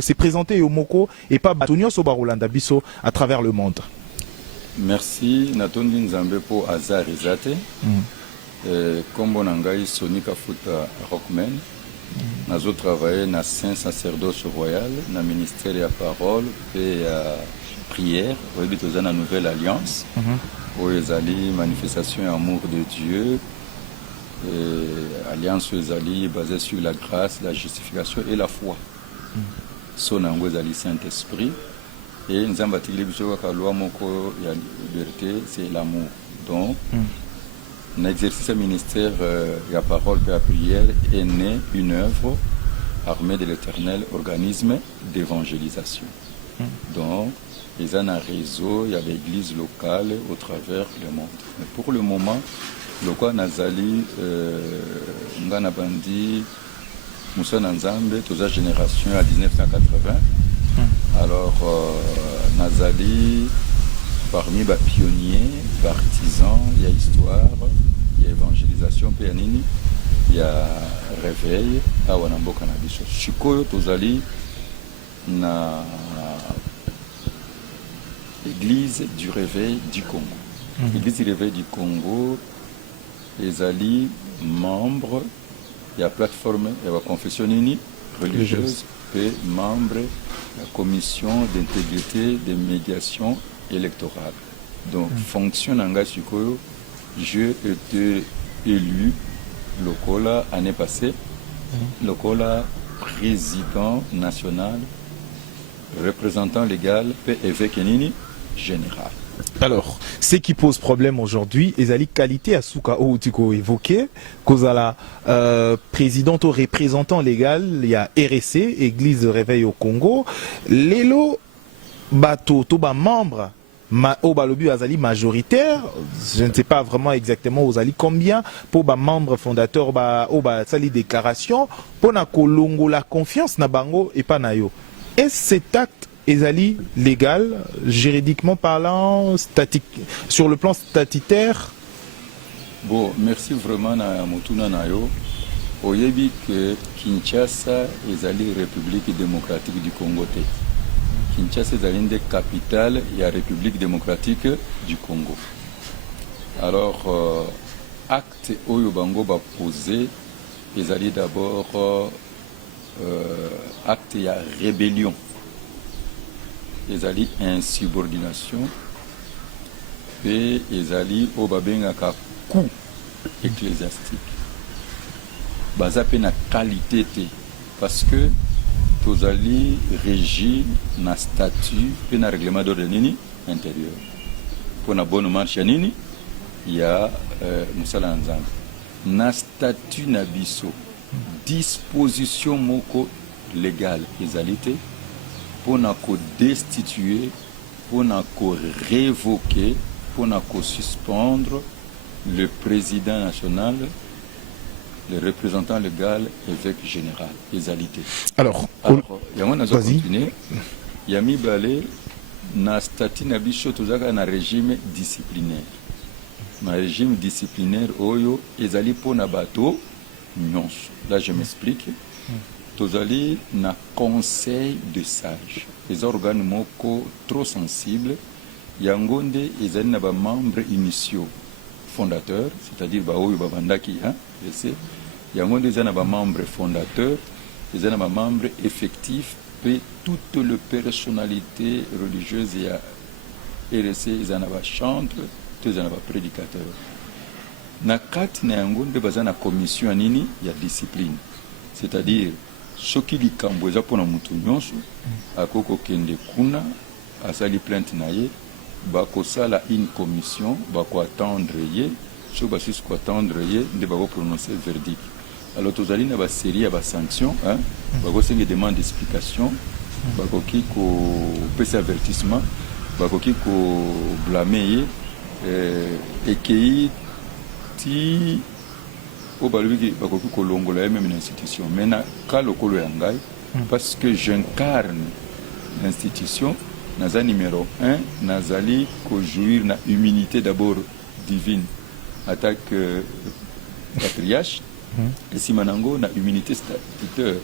s'est présenté au Moko et pas Batonio Sobarolanda Biso à travers le monde. Merci Natondi Nzambe pour Azar Izate. Kombo Nangai Sonika Futa Rockman. Nous avons travaillé dans Saint Sacerdoce Royal, dans le ministère de la Parole et prière, où il y a une nouvelle alliance, où il y a une manifestation d'amour de Dieu, alliance basée sur la grâce, la justification et la foi. Son nom est Saint-Esprit. Et nous avons dit que la loi de la liberté, c'est l'amour. Donc, l'exercice ministère de la parole et la prière est né une œuvre armée de l'Éternel, organisme d'évangélisation. Donc, il y a un réseau, il y a des églises locales au travers du monde. Mais pour le moment, le quoi Nazali, Nganabandi, Moussa Nanzambe, toute la génération à 1980. Alors, Nazali, parmi les pionniers, partisans, il y a histoire, il y a évangélisation, il y a réveil, à Wanambo Cannabis. Chikoyo Tozali, na l'église du réveil du Congo. L'église du réveil du Congo, les alliés membres, il y a plateforme, il y a la confession religieuse, et membres de la commission d'intégrité de médiation électorale. Donc, fonction d'Anga Chikoyo, j'ai été élu Lokola l'année passée, Lokola président national, représentant légal, et évêque général. Alors, ce qui pose problème aujourd'hui, c'est la qualité à Souka Outiko évoqué, cause à la présidente ou représentant légal, il y a RSC, Église de Réveil au Congo, l'élo bateau, toba membre, au balobu azali majoritaire, je ne sais pas vraiment exactement aux ali combien, pour ba membre fondateur, au ba sali déclaration, pour na kolongo la confiance na bango et pas na yo. Est-ce cet acte ezali légal, juridiquement parlant, statique, sur le plan statutaire? Bon, merci vraiment à Motuna Nayo. Oyebi que Kinshasa ezali République démocratique du Congo. Kinshasa est l'une des capitales de la République démocratique du Congo. Alors, acte Oyo Bango va poser, ezali d'abord acte de rébellion. Ezali insubordination et ezali obabengaka coup ecclésiastique. Bazape na qualité parce que tozali régi na statut et na règlement d'ordre intérieur. Pour na bonne marche nini ya musala nzambe. Na statut na biso disposition moko légale ezalité pour nous destituer, pour nous révoquer, pour nous suspendre le président national, le représentant légal, évêque général, les alités. Alors, vas-y. Il y a mis balé na statut na biso tozaka na régime disciplinaire. Na régime disciplinaire oyo ezali pona bato nyonso. Là je m'explique. Tozali na conseil de sages. Les organes moko trop sensibles. Yangonde ezali na ba membres initiaux fondateurs, c'est-à-dire ba oyo ba bandaki Yangonde ezali na ba membres fondateurs, ezali na ba membres effectifs et toutes les personnalités religieuses ya RC ezali na ba chantre, ezali na ba prédicateur. Na kati na yangonde baza na commission nini ya discipline. C'est-à-dire soki likambo eza pona mutu nyonso akoko kende kuna asali plainte na ye bakosala une commission bako attendre ye so basis ko attendre ye nde bako prononcer verdict. Alors tozali na ba série ya ba sanction bako senga demande d'explication bako ki ko pesa avertissement bako ki ko blâmer ye ekei ti au baluki bakoki kolongola même une institution maintenant ka lokolo ya ngai parce que j'incarne l'institution naza numéro 1 nazali ko jouir na humilité d'abord divine attaque patriarche et si manango na humilité statutaire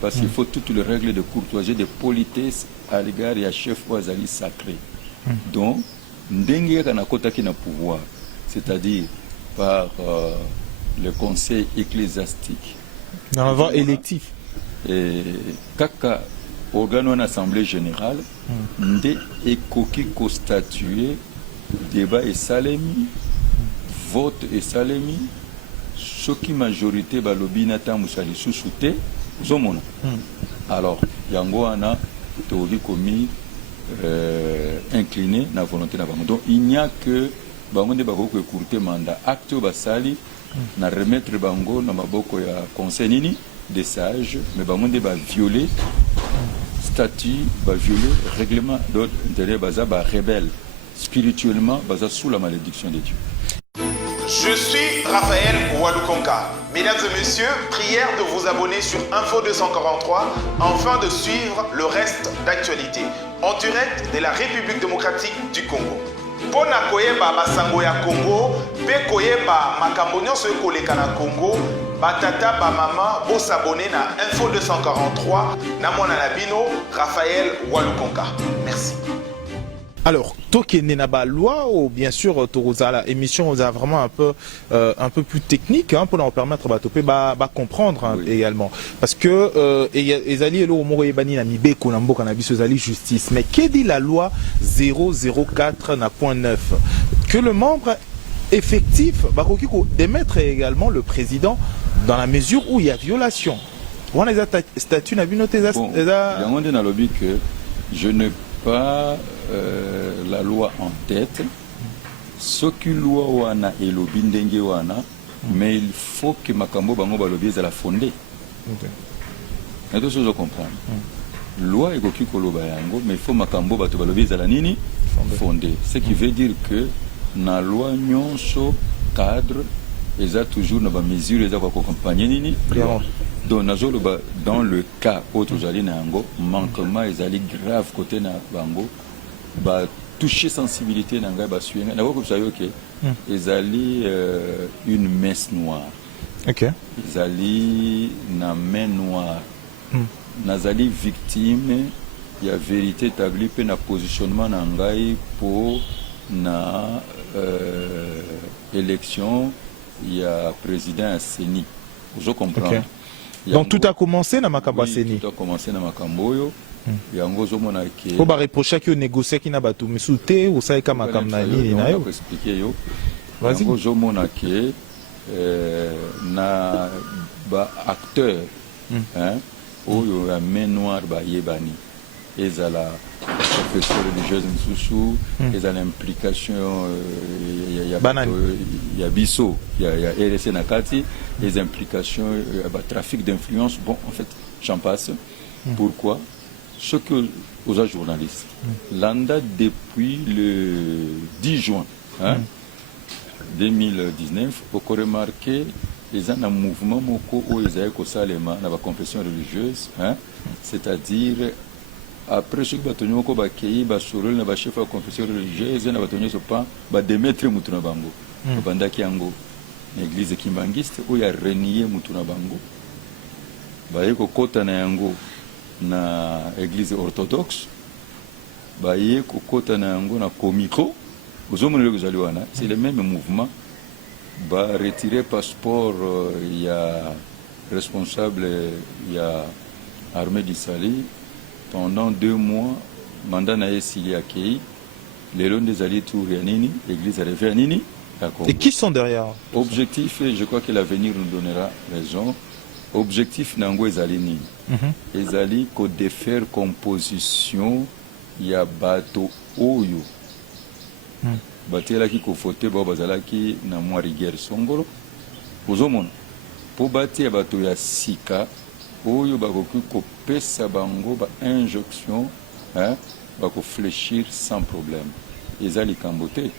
parce qu'il faut toutes les règles de courtoisie, de politesse à l'égard et à chef Ouazali sacré. Donc, ndenge kanakota qui na pouvoir, c'est-à-dire par le conseil ecclésiastique. Dans la voie élective. Et kaka organe en assemblée générale, nde ekoki constatuer débat et salemi, vote et salemi, ce qui majorité balobi nata musali sousouté, zomona. Alors, yango ana théorie commis incliné na volonté na bango. Donc il n'y a que bango nde bako écourter mandat acte basali na remettre bango na maboko ya conseil nini des sages, mais bango nde ba violer statut, ba violer règlement d'ordre intérieur, baza ba rebelle spirituellement, baza sous la malédiction de Dieu. Je suis Raphaël Walukonka. Mesdames et messieurs, prière de vous abonner sur Info 243 afin de suivre le reste d'actualité en direct de la République démocratique du Congo. Pona koyeba basango ya Congo, pe koyeba makambo nyonso ekoleka na Congo, batata ba mama bo s'abonner na Info 243 na mwana na bino Raphaël Walukonka. Merci. Alors, Tokene Naba loi, ou bien sûr, la émission a vraiment un peu plus technique hein, pour leur permettre de comprendre hein, oui. Également. Parce que Ezali Elo Omoro Ebani na Mibeko Nambo Cannabis Ezali Justice. Mais qu'est dit la loi 004.9 que le membre effectif va démettre également le président dans la mesure où il y a violation. On a des statuts, on a vu noter bon, il y a un lobby que je n'ai pas la loi en tête, ce qui loi wana et lobby ndenge wana, mais il faut que makambo bango ba lobby za la fondée. Et tout ça je comprends. Loi et koki koloba yango, mais il faut makambo ba to ba lobby za la nini fondée. Ce qui veut dire que na loi nyonso cadre eza toujours na ba mesure eza ko accompagner nini. Donc dans le cas autre jali na yango manquement ezali grave côté na bango ba toucher sensibilité na ngai ba suenga na ko sayo que ezali une messe noire. OK. Ezali na main noire. Nazali victime ya vérité établie pe na positionnement na ngai pour na élection ya président Seni. Je comprends. Okay. Donc tout a commencé dans Makamba Seni. Tout a commencé dans Makamboyo. Yango zomona ke. Ko ba reprocher que négocier ki na batu misute ou ça ka makamna ni na yo. Expliquer yo. Vas-y. Yango zomona ke na ba acteur hein oyo ya main noire ba yebani. Ezala professeur religieuse nsusu, ezala implication ya biso ya RSC nakati, les implications trafic d'influence, bon en fait j'en passe. Pourquoi? Ce que aux journalistes l'ANDA depuis le 10 juin 2019 au remarqué les un mouvement moko o ezaye ko salema na ba confession religieuse hein, c'est-à-dire après ce que batonyo ko bakei ba sorol na ba chef de confession religieuse na batonyo so pas ba démettre mutu na bango bandaki yango l'église kimbangiste o ya renier mutu na bango ba yeko kota na yango na église orthodoxe ba yeko kota na yango na komiko ozomona le wana c'est le même mouvement ba retirer passeport il y a responsable il y a armée du Sali pendant 2 mois mandat na esili akei les lois des alliés tour ya nini église arrivée à nini. Et qui sont derrière? Objectif, et je crois que l'avenir nous donnera raison. Objectif nango ezali nini ezali ko défaire composition ya bato oyo batelaki ko voter ba bazalaki na mwa rigueur songolo ozomona po bati ya bato ya sika oyo bakoki kopesa bango ba injonction hein bako fléchir sans problème ezali kambote.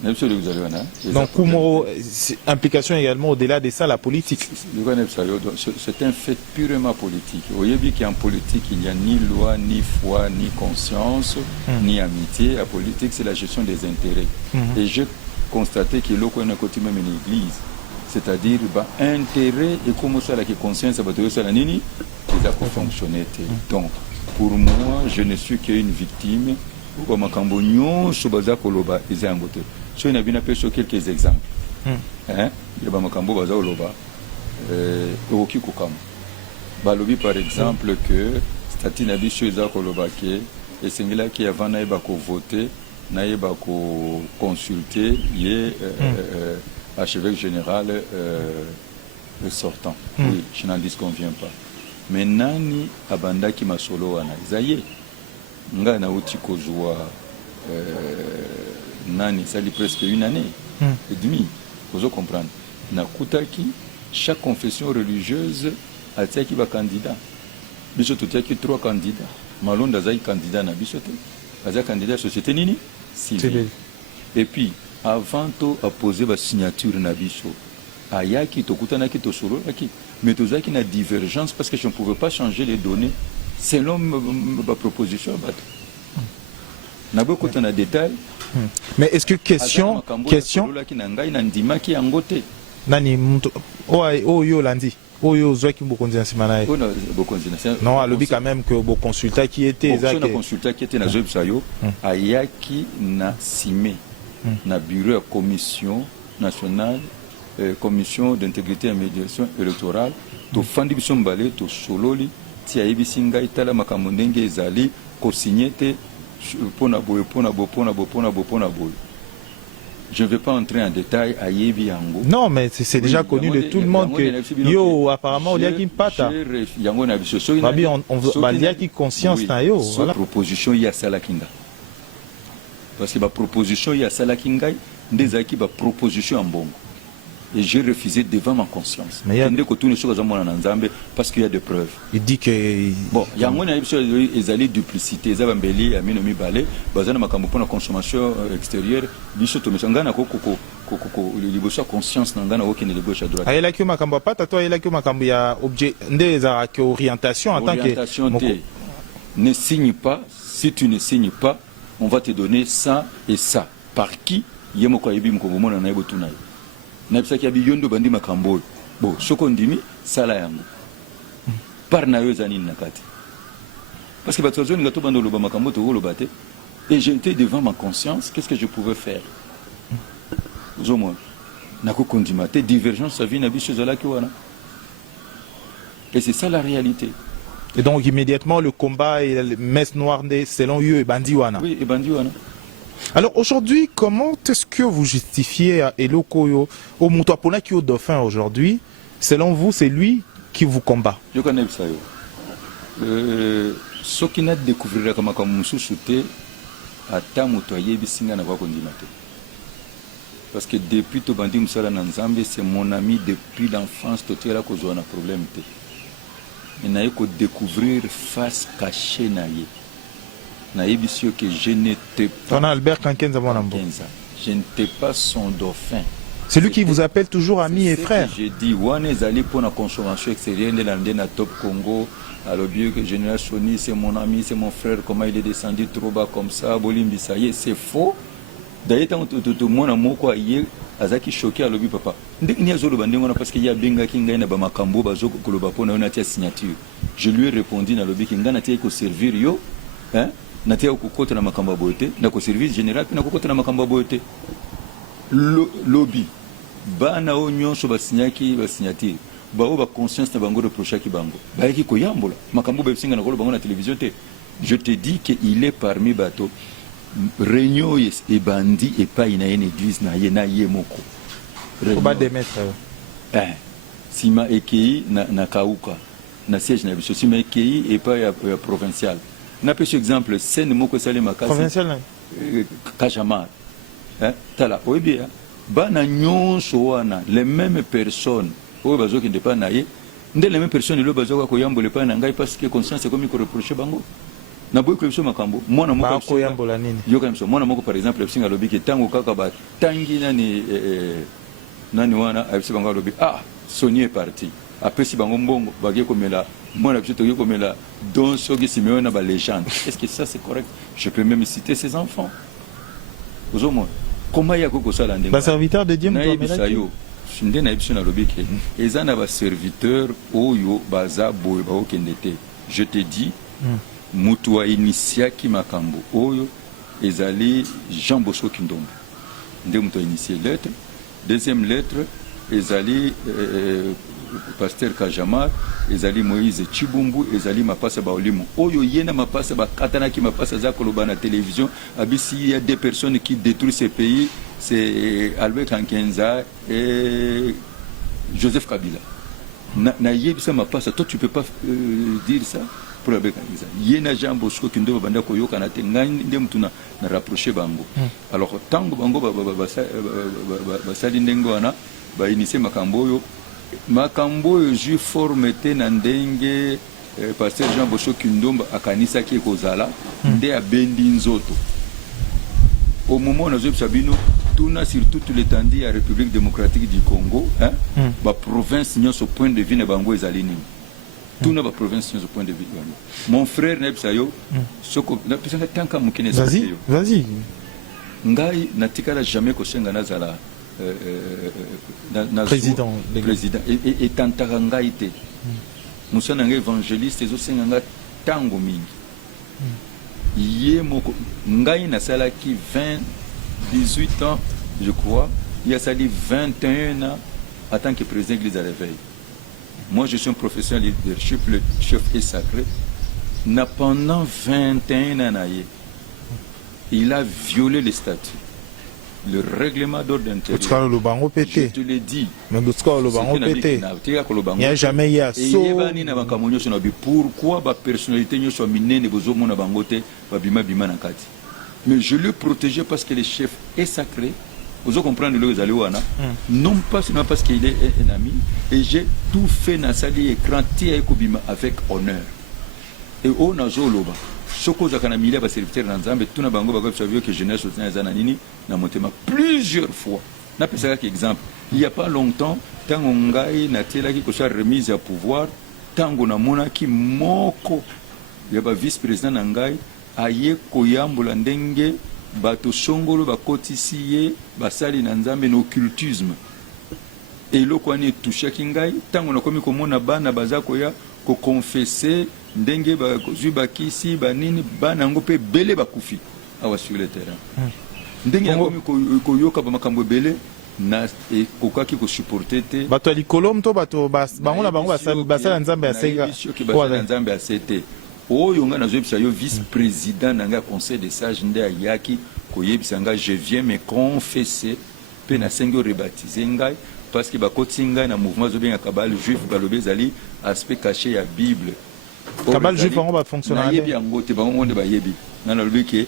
Donc, pour implication également au-delà de ça, la politique. C'est un fait purement politique. Au début qu'en politique, il n'y a ni loi, ni foi, ni conscience, ni amitié. La politique, c'est la gestion des intérêts. Et j'ai constaté qu'il y a un côté même une église. c'est-à-dire intérêt et comment ça la conscience ça la nini ça fonctionner. Donc pour moi je ne suis qu'une victime ou makambo nyonso baza koloba ezangote. So ina bina peso quelques exemples. Hein ya ba makambo baza koloba oki kokam. Balobi par exemple que statut na biso eza koloba ke esengela ki avant na ba ko voter na ba ko consulter ye archevêque général sortant. Oui, je n'en disconviens pas. Mais nani abandaki masolo wana zaye nga na uti kozwa nani sali presque une année et demie, vous comprendre. Na kutaki chaque confession religieuse a tsaki ba candidat. Biso tutaki 3 candidats. Malonda zai candidat na biso te. Aza candidat société nini civile. Et puis avant to a posé ba signature na biso. Ayaki to kutana ki to soloaki mais tozaki na divergence parce que je ne pouvais pas changer les données selon ma proposition na beaucoup de détails. Mais est-ce que question nani mtu oyo landi oyo zwaki bokonzi na simana non alobi quand même que bo consulta qui était exact consulta qui était na zobsayo ayaki na simé na bureau de commission nationale commission d'intégrité et médiation électorale to fandi biso mbale to sololi ti ayebisi ngai tala makambo ndenge ezali ko signer te pona boye. Je ne vais pas entrer en détail à Yebi Yango. Non, mais c'est déjà connu de tout le monde que yo apparemment il y a qui pata. Babi il y a qui conscience na yo. Voilà. Proposition il y a Salakinga. Parce que ma proposition il y a Salakinga, des aki ba proposition en bongo. Et j'ai refusé devant ma conscience. Mais parce qu'il y a des preuves. Il dit que bon, il y a des duplicités, des ambelés, à minomi balé, basé sur ma consommation extérieure, biso to mesangana koko liboso conscience nangana okene de gauche à droite. Ayela ki makambo pata to ayela ki makambo ya objet ndeza ki orientation en tant que orientation ne signe pas, si tu ne signes pas, on va te donner ça et ça. Par qui yemo ko yebi mkongo mona na yebo tunai. Napsaki abiyondo bandi makambo bo soko ndimi sala yango par na yo zanini nakati parce que bato zone ngato bando loba makambo to lo baté et j'étais devant ma conscience, qu'est-ce que je pouvais faire zo moi nako kondimate divergence sa vie na biso zala ki wana et c'est ça la réalité. Et donc immédiatement le combat et la messe noire selon eux et bandi wana. Oui, et bandi wana. Alors aujourd'hui, comment est-ce que vous justifiez à Elo Koyo, au Moutouapona qui est au Dauphin aujourd'hui? Selon vous, c'est lui qui vous combat? Je connais ça. Ce qui n'a découvert comme Moussouté, à Tamoutoye, Bissinga n'a pas condimate. Parce que depuis que Bandi Moussala Nanzambe, c'est mon ami depuis l'enfance, tout est là qu'on a un problème. Il n'a eu qu'à découvrir face cachée naïe. Que je n'étais pas. Albert Kankenza, je n'étais pas son dauphin. C'est lui qui vous appelle toujours ami et frère. J'ai dit, Wane Zali pour la consommation extérieure de l'Andena Top Congo. Alors, bien que Général Soni, c'est mon ami, c'est mon frère. Comment il est descendu trop bas comme ça? Bolimbi, ça y est, c'est faux. D'ailleurs, tout le monde a mon quoi hier. Azaki choqué à l'objet papa. Parce qu'il y a Benga Kinga na Bamakambo, Bazo Kolobapo, na une signature. Je lui ai répondu dans l'objet Kinga na tia ko servir yo. Hein? Natia kokota na makamba boete na ko service général puis na kokota na makamba boete lobby bana onyo so basinyaki basignature bao ba conscience na bango reprocha ki bango ba ki ko yambola makambo be singa na ko bango na télévision te. Je te dis que il est parmi bateau réunion et bandit et pas une église na ye moko faut pas démettre sima ekei na kauka na siège na biso sima ekei et pas provincial. On a pris exemple, c'est le mot que ça les macas. Provincial. Kajamar. Tala, oui bien. Banagnon soana, les mêmes personnes. Oh, bazo qui ne pas naïe. Les mêmes personnes, le bazo ko yambo le pas nangai parce que conscience c'est comme il reproche bango. Na boy ko so makambo. Moi na moko ko yambo la nini. Yo comme ça. Moi na moko par exemple, le singa lobi ki tango kaka ba tangi nani wana abisi bango lobi. Ah, Sony est parti. Après si bango mbongo bagé comme là. Moi, la petite comme la don Sogi Simeon a légende. Est-ce que ça c'est correct? Je peux même citer ses enfants. Comment il y a quoi ça là? Serviteur de Dieu, nde na biso na lobike ezana ba serviteur oyo baza boye ba okendete. Je te dis mutu wa initiaki makambo oyo ezali Jean Bosco Kindomba nde mutu initié lettre. Deuxième lettre ezali pasteur Kajamar, ezali Moïse Chibumbu, ezali mapasa ba olimo oyo yena mapasa ba katana ki mapasa za koloba na télévision abisi. Il y a des personnes qui détruisent ce pays, c'est Albert Kankenza et Joseph Kabila. Na yebisa mapasa, toi tu peux pas dire ça pour Albert Kankenza. Yena Jean Bosco Kindomba banda koyoka na te ngani nde mutu na rapprocher bango. Alors tango bango basali ndengo wana ba initier makambo oyo ju formete na ndenge pasteur Jean Bosco Kindomba akanisa ki kozala nde abendi nzoto. Au moment où nous avons tourné surtout tout l'étendue à la République démocratique du Congo, la province n'a ce point de vue ne bango ezalini. Tout la province n'a ce point de vue. Mon frère Nebsayo, vas-y. Ngai natikala jamais ko senga nazala président et tantaka ngai te. Musana ngai évangéliste ezo senga nga tango mingi. Yé moko ngai nasala ki 18 ans je crois, il y a sali 21 ans en tant que président de l'église à Réveil. Moi je suis un professeur de leadership, le chef est sacré. Pendant 21 ans il a violé les statuts, le règlement d'ordre intérieur. Je te l'ai dit. Il n'y a jamais eu assaut. Pourquoi la personnalité ne soit minée ne besoin de bangote babima bima nakati. Mais je le protégeais parce que le chef est sacré. Vous comprenez le Zaliwana. Non pas seulement parce qu'il est un ami. Et j'ai tout fait dans sa ligne écran avec honneur. Et on a zoloba. Soko zakana milia ba serviteur na Nzambe tuna bango ba savio que jeunesse au zana nini na motema plusieurs fois. Na pesa ka exemple. Il y a pas longtemps tango ngai na tela ki ko sa remise à pouvoir tango na mona ki moko ya ba vice président na ngai aye koyambola ndenge bato songolo bakotisiye basali na Nzambe no occultisme. Et lokwani touché kingai tango na komi komona bana bazako ya ko confesser ndenge ba zubakisi banini bana ngo pe belé bakufi awa sur le terrain. Ndenge ngomi ko yoka ba makambo belé na e kokaki ko supporter te bato likolom to bato bango na bango basala Nzambe asega kwa Nzambe asete oyo nga na zebisa yo vice président nanga conseil des sages nde ayaki ko yebisa nga je viens me confesser pe na sengo rebaptiser ngai parce que bakoti ngai na mouvement zo bien kabal juif balobe zali aspect caché ya Bible. Kabal juif bango ba fonctionner na yebi yango te bango nde ba yebi na lobi ke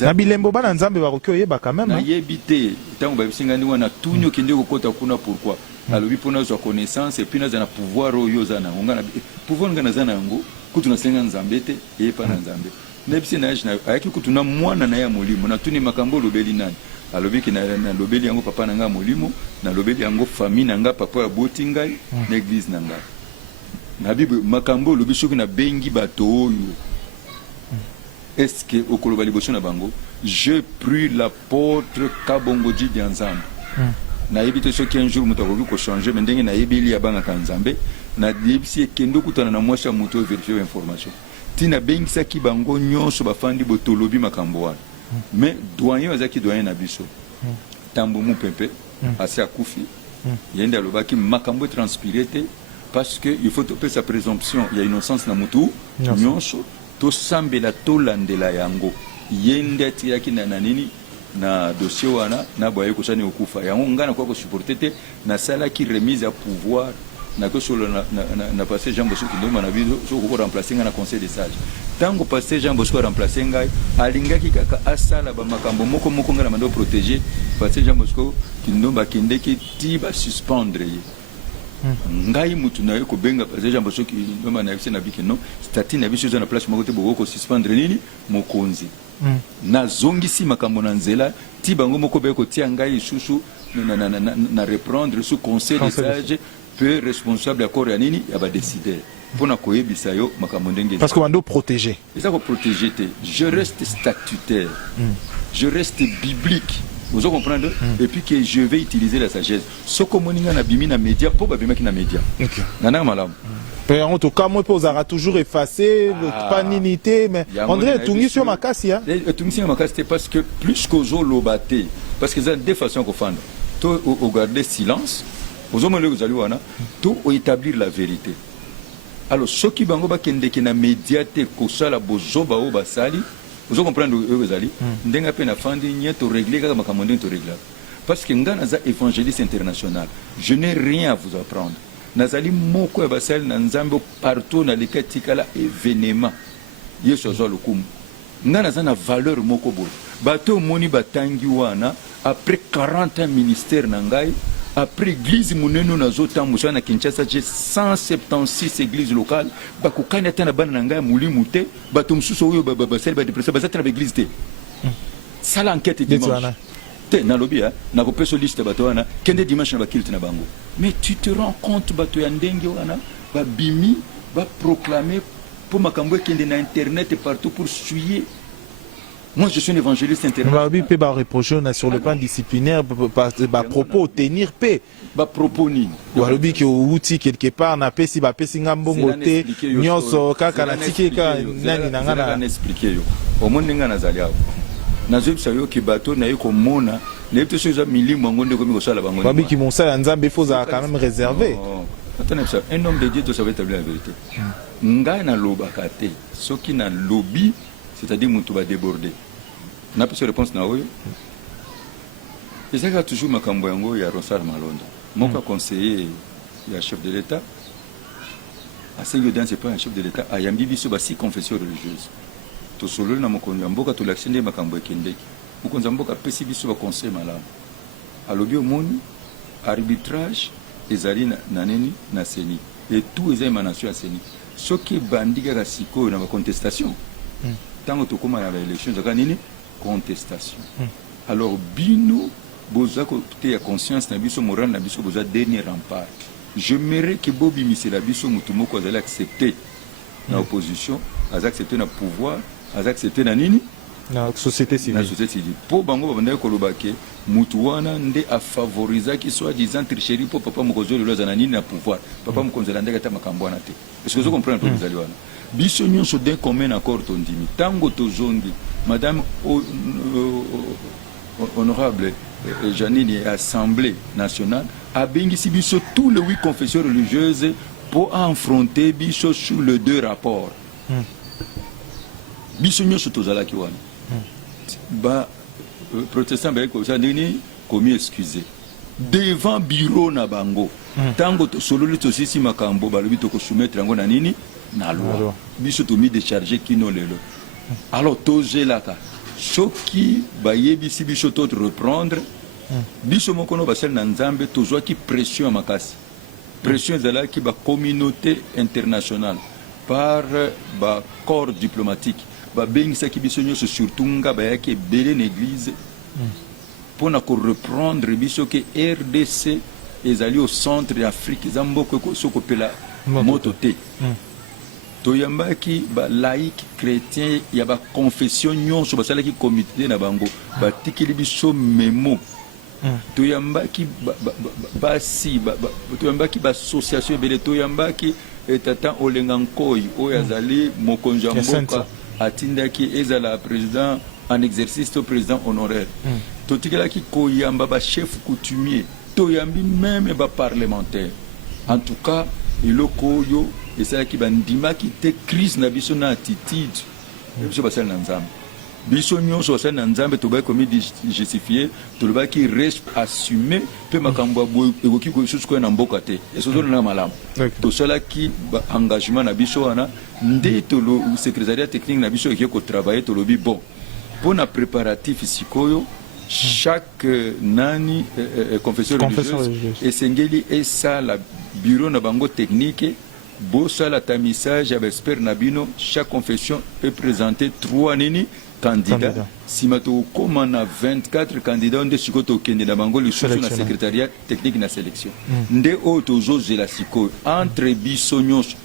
na bilembo bana Nzambe ba koki oyeba quand même na yebi te tango ba bisinga ndi wana tunyo kende ko kota kuna pourquoi alobi pona zo connaissance et puis na za na pouvoir oyo za na ngana pouvoir ngana za na ngo kutu na senga Nzambe te e pa na Nzambe nebisi na ayaki kutu na mwana na ya molimo na tuni makambo lobeli nani alobi ki na lobeli yango papa na nga molimo na lobeli yango famille na nga papa ya boti ngai na église na ngai na bible makambo lobi soki na bengi bato oyo est-ce que okoloba liboso na bango je prie l'apôtre Kabongoji de Nzambe na yebite soki un jour moto akoki ko changer mais ndenge na yebeli ya banga ka Nzambe na yebisi kendo kutana na mwasha moto vérifier information tina bengisaki bango nyonso bafandi botolobi makambo wana mais doyen azaki doyen na biso tambo mu pepe asi akufi yende alobaki makambo transpiré te parce que il faut topé sa présomption il y a innocence na mutu nyonso to sambela to landela yango yende atiaki na nini na dossier wana na boye ko sani okufa yango ngana kwa ko supporter te na sala ki remise à pouvoir na ko solo na passer Jean Bosco Kindomba na biso so ko remplacer na conseil des sages tango passer Jean Bosco remplacer ngai alingaki kaka asala ba makambo moko ngana mando protéger passer Jean Bosco Kindomba kindeki ti ba suspendre ngai mutu na ko benga passer Jean Bosco Kindomba na FC na biki no statut na biso na place moko te boko suspendre nini mokonzi na zongisi makambo na nzela ti bango moko be ko tia ngai susu na reprendre sous conseil des sages peu responsable à corps nini ya ba décider pour na koyebisa yo makambo ndenge parce que bando protéger et ça ko protéger te je reste statutaire je reste biblique Vous comprenez? Et puis que je vais utiliser la sagesse. Ce que mon na bimi na média, pour babima qui na média. Nana malam. En tout cas, moi, pour Zara toujours effacé, pas n'unité, mais André, tout mis sur ma casse, hein? Tout mis sur ma casse, c'est parce que plus qu'aux lobaté, parce que c'est deux façons qu'on fait. Tout au garder silence, aux hommes les allez tout au établir la vérité. Alors, ceux qui bango ba kende qui na médiaté, ko sala bozo ba o basali. Vous comprenez où vous allez? Ndenga pe na fandi nya to régler kama makamondé to régler. Parce que ngana za évangéliste international, je n'ai rien à vous apprendre. Nazali moko ya basali na nzambe partout na likatikala événement. Yeso zo lokumu. Ngana za na valeur moko boy. Bato moni batangi wana après 40 ans ministère na ngai, après église muneno na zota musana na Kinshasa, j'ai 176 églises locales. Bakokanya tana bana na ngai mulimu te, bato msuso oyo basali ba dépression bazata na église te. Sala enquête dimanche. Te na lobby na ko peso liste bato wana kende dimanche na bakilte na bango. Mais tu te rends compte bato ya ndenge wana ba bimi ba proclamer pour makambo kende na internet et partout pour suyer. Moi, je suis un évangéliste international. Je vais reprocher sur le plan disciplinaire, propos tenir paix. Propos ni. Je que outil quelque part na paix si pesi ngambongo te nyonso kaka na tikeka nani nangana. Expliquer yo. Au monde nga nazali awo. Nazo sayo ki bato na yeko mona, na yeko soza milimo ngonde komi ko sala bango. Babi ki monsala nzambe faut quand même réservé. Attendez ça, un homme de Dieu doit savoir établir la vérité. Nga na lobakate, soki na lobby, c'est-à-dire mutu va déborder. Na pas réponse na oyo. Et ça a toujours makambo yango ya Ronsard Malonda. Mon conseiller ya chef de l'État. À ce que c'est pas un chef de l'État, a yambi biso ba si confession religieuse. To solo na mokonzi mboka to l'action makambo ekendeki. Mokonzi mboka pesi biso ba conseil malamu. Alobi omoni arbitrage ezali na neni na seni. Et tout est émanation à seni. Ce qui bandika ka siko na ba contestation. Tant que comme à l'élection zaka nini contestation. Alors bino boza côté ya conscience na biso moral na biso boza dernier rempart. J'aimerais que Bobi Misela biso mutumoko azali accepter na opposition, az accepter na pouvoir, az accepter na nini na société civile. Na société civile. Po bango banda ko lobake mutu wana nde a favoriser qui soit disant tricherie pour papa mokozo le za nini na pouvoir. Papa mokonzo la ndeka ta makambo wana te. Est-ce que vous comprenez pour vous wana? Biso nyonso d'un commun accord tondimi. Tango tozondi Madame honorable Janine Assemblée nationale a bénéficié biso tous les 8 confessions religieuses pour affronter biso sur les 2 rapports. Biso nyonso tozala ki wana. Ba protestant ba ko sandini komi excuser devant bureau na bango. Tango to solo lito sisi makambo ba lobi to ko soumettre ngo na nini na loi. Biso to mi décharger kino lelo. Alors toze laka soki bayebisi biso to reprendre biso mokono basel na nzambe tozwa ki pression makasi. Pression ezala ki ba communauté internationale par ba corps diplomatique ba bengisa ki biso nyonso surtout nga ba yaki belé l'église pour na ko reprendre biso ke RDC ezali au centre d'Afrique zamboko ko sokopela mototé. Toyambaki ba laïque chrétien ya ba confession nyonso basalaki comité na bango batikili biso memo. Toyambaki basi toyambaki ba association belé toyambaki tata Olengankoi oyazali mokonzi mboka atindaki ezala président en exercice to président honoraire. Totikelaki koyamba ba chef coutumier toyambi même ba parlementaire. En tout cas iloko yo et ça qui bandima qui te crise na biso na attitude biso basal na nzambe biso nyonso basal na nzambe to ba komi justifier to ba qui reste assumer pe makambo boy ekoki ko susu ko na mboka te esozo na malamu to sala ki ba engagement na biso wana nde to le secrétariat technique na biso qui ko travailler to lobi bon pour na préparatif sikoyo chaque nani confession religieuse et sengeli et ça la bureau na bango technique bossa la tamissage avec expert nabino chaque confession peut présenter 3 nini candidats si mato comme on a 24 candidats on de sikoto kende na bango le sous na secrétariat technique na sélection nde o tozo zela siko entre bisonyos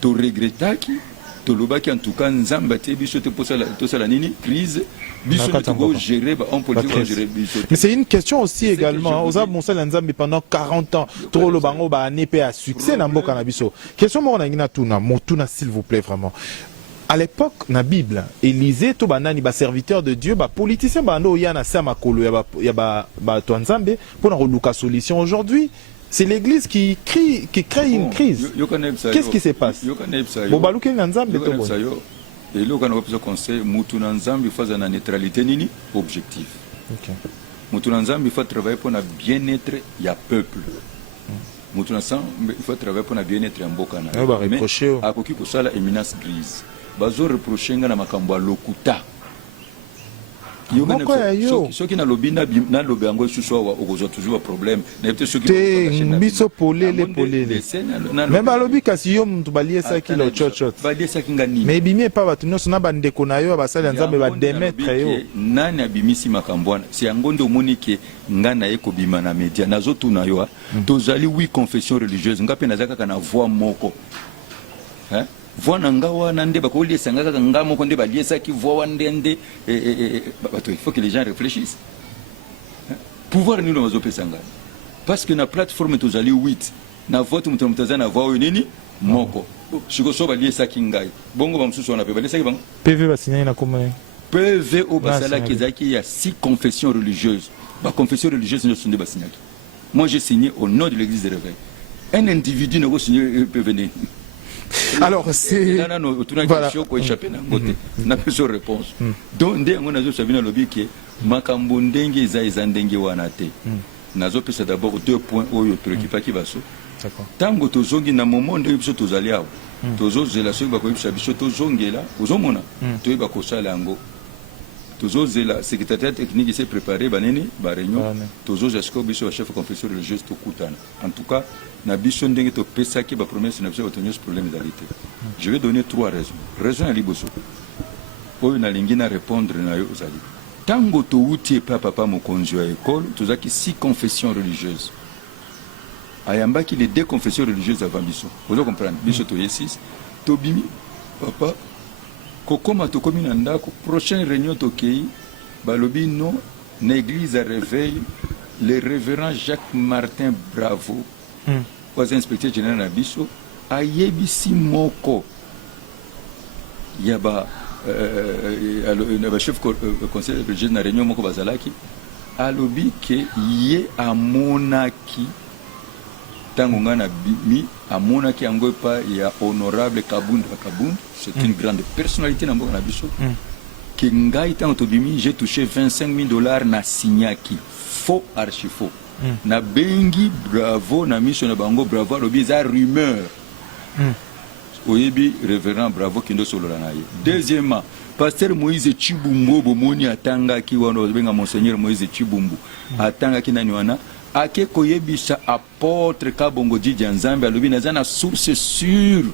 to regretaki tolobaki en tout cas nzamba te biso te posala nini crise biso te gérer en politique gérer biso. Mais c'est une question aussi également aux monsala nzambe pendant 40 ans trop le bango ba ané à succès na mboka na biso. Question mo na ngina tuna motuna s'il vous plaît vraiment. À l'époque, na Bible, Élisée, to banani ba serviteur de Dieu, ba politicien ba no yana sama kolo ya ba to nzambe pour na reluka solution. Aujourd'hui, c'est l'église qui crée une crise. Qu'est-ce qui se passe? Bo baluke na nzambe to bon. Et là on a conseil mutu na nzambe faza na neutralité nini objectif. OK. Mutu na nzambe il faut travailler pour na bien-être ya peuple. Mutu na nzambe il faut travailler pour na bien-être ya mboka na. Ba reprocher. Akoki ko sala éminence grise. Bazo reprocher nga na makambo ya lokuta. Soki na lobi na lobi yango susu wa okozo toujours problème na peut soki biso polele même ba lobi kasi yo mtu baliesa ki lo chochot baliesa ki ngani mais bimi pa batu nyonso na bandeko na yo basali nzambe ba demetre yo nani abimisi makambo wana si yango ndo moni ke ngana eko bima na media nazo tuna yo tozali oui confession religieuse ngape nazaka kana voix moko hein voix nangawa nande bakoli sangaka ngamo konde baliesa ki voix ndende il faut que les gens réfléchissent pouvoir nous nous opesanga parce que na plateforme tozali 8 na vote mutazana voix nini moko siko so baliesa ki ngai bongo bamsusu wana pe baliesa ki bango PV basinya na koma PV au basala kezaki ya 6 confessions religieuses ba confession religieuse ne sont des basignaki moi j'ai signé au nom de l'église de réveil un individu ne va signer PV. Alors c'est voilà. Na peso réponse donc ndé ngona zo sabina lobiki makambo ndenge za ndenge wana te nazo pesa d'abord 2 points oyo préoccupé ki baso d'accord tango tozongi na moment nde biso tozali awo tozo zela so ba ko biso tozongela ozomona to ba ko sala ngo tozo zela secrétaire technique s'est préparé banene ba réunion tozo jasko biso chef de confession religieuse to kutana en tout cas na biso ndenge to pesa ki ba promesse na biso otonyo problème d'alité. Je vais donner 3 raisons. Raison à liboso. Oyo na lingi na répondre na yo ozali. Tango to uti papa mokonzi ya école, tozaki 6 confessions religieuses. Ayambaki les 2 confessions religieuses avant biso. Vous comprenez? Biso to 6, to bimi papa kokoma to komi na ndako prochaine réunion to kei balobi non na église à réveil le révérend Jacques Martin Bravo. Was inspecteur général na biso ayebisi moko yaba chef conseil religieux na réunion moko bazalaki alobi ke ye amonaki tango ngana bimi amonaki yango pa ya honorable Kabund, c'est une grande personnalité na mboka na biso ke ngai tango to bimi j'ai touché $25,000 na signaki faux archi faux. Na bengi Bravo na mission na bango Bravo lobi za rumeur oyebi révérend Bravo kindo solo na ye. Deuxièmement pasteur Moïse Chibumbo bomoni atanga ki wana benga monseigneur Moïse Chibumbu atanga ki nani wana ake koyebisa apôtre Kabongo Djidja Nzambe alobi naza na source sûre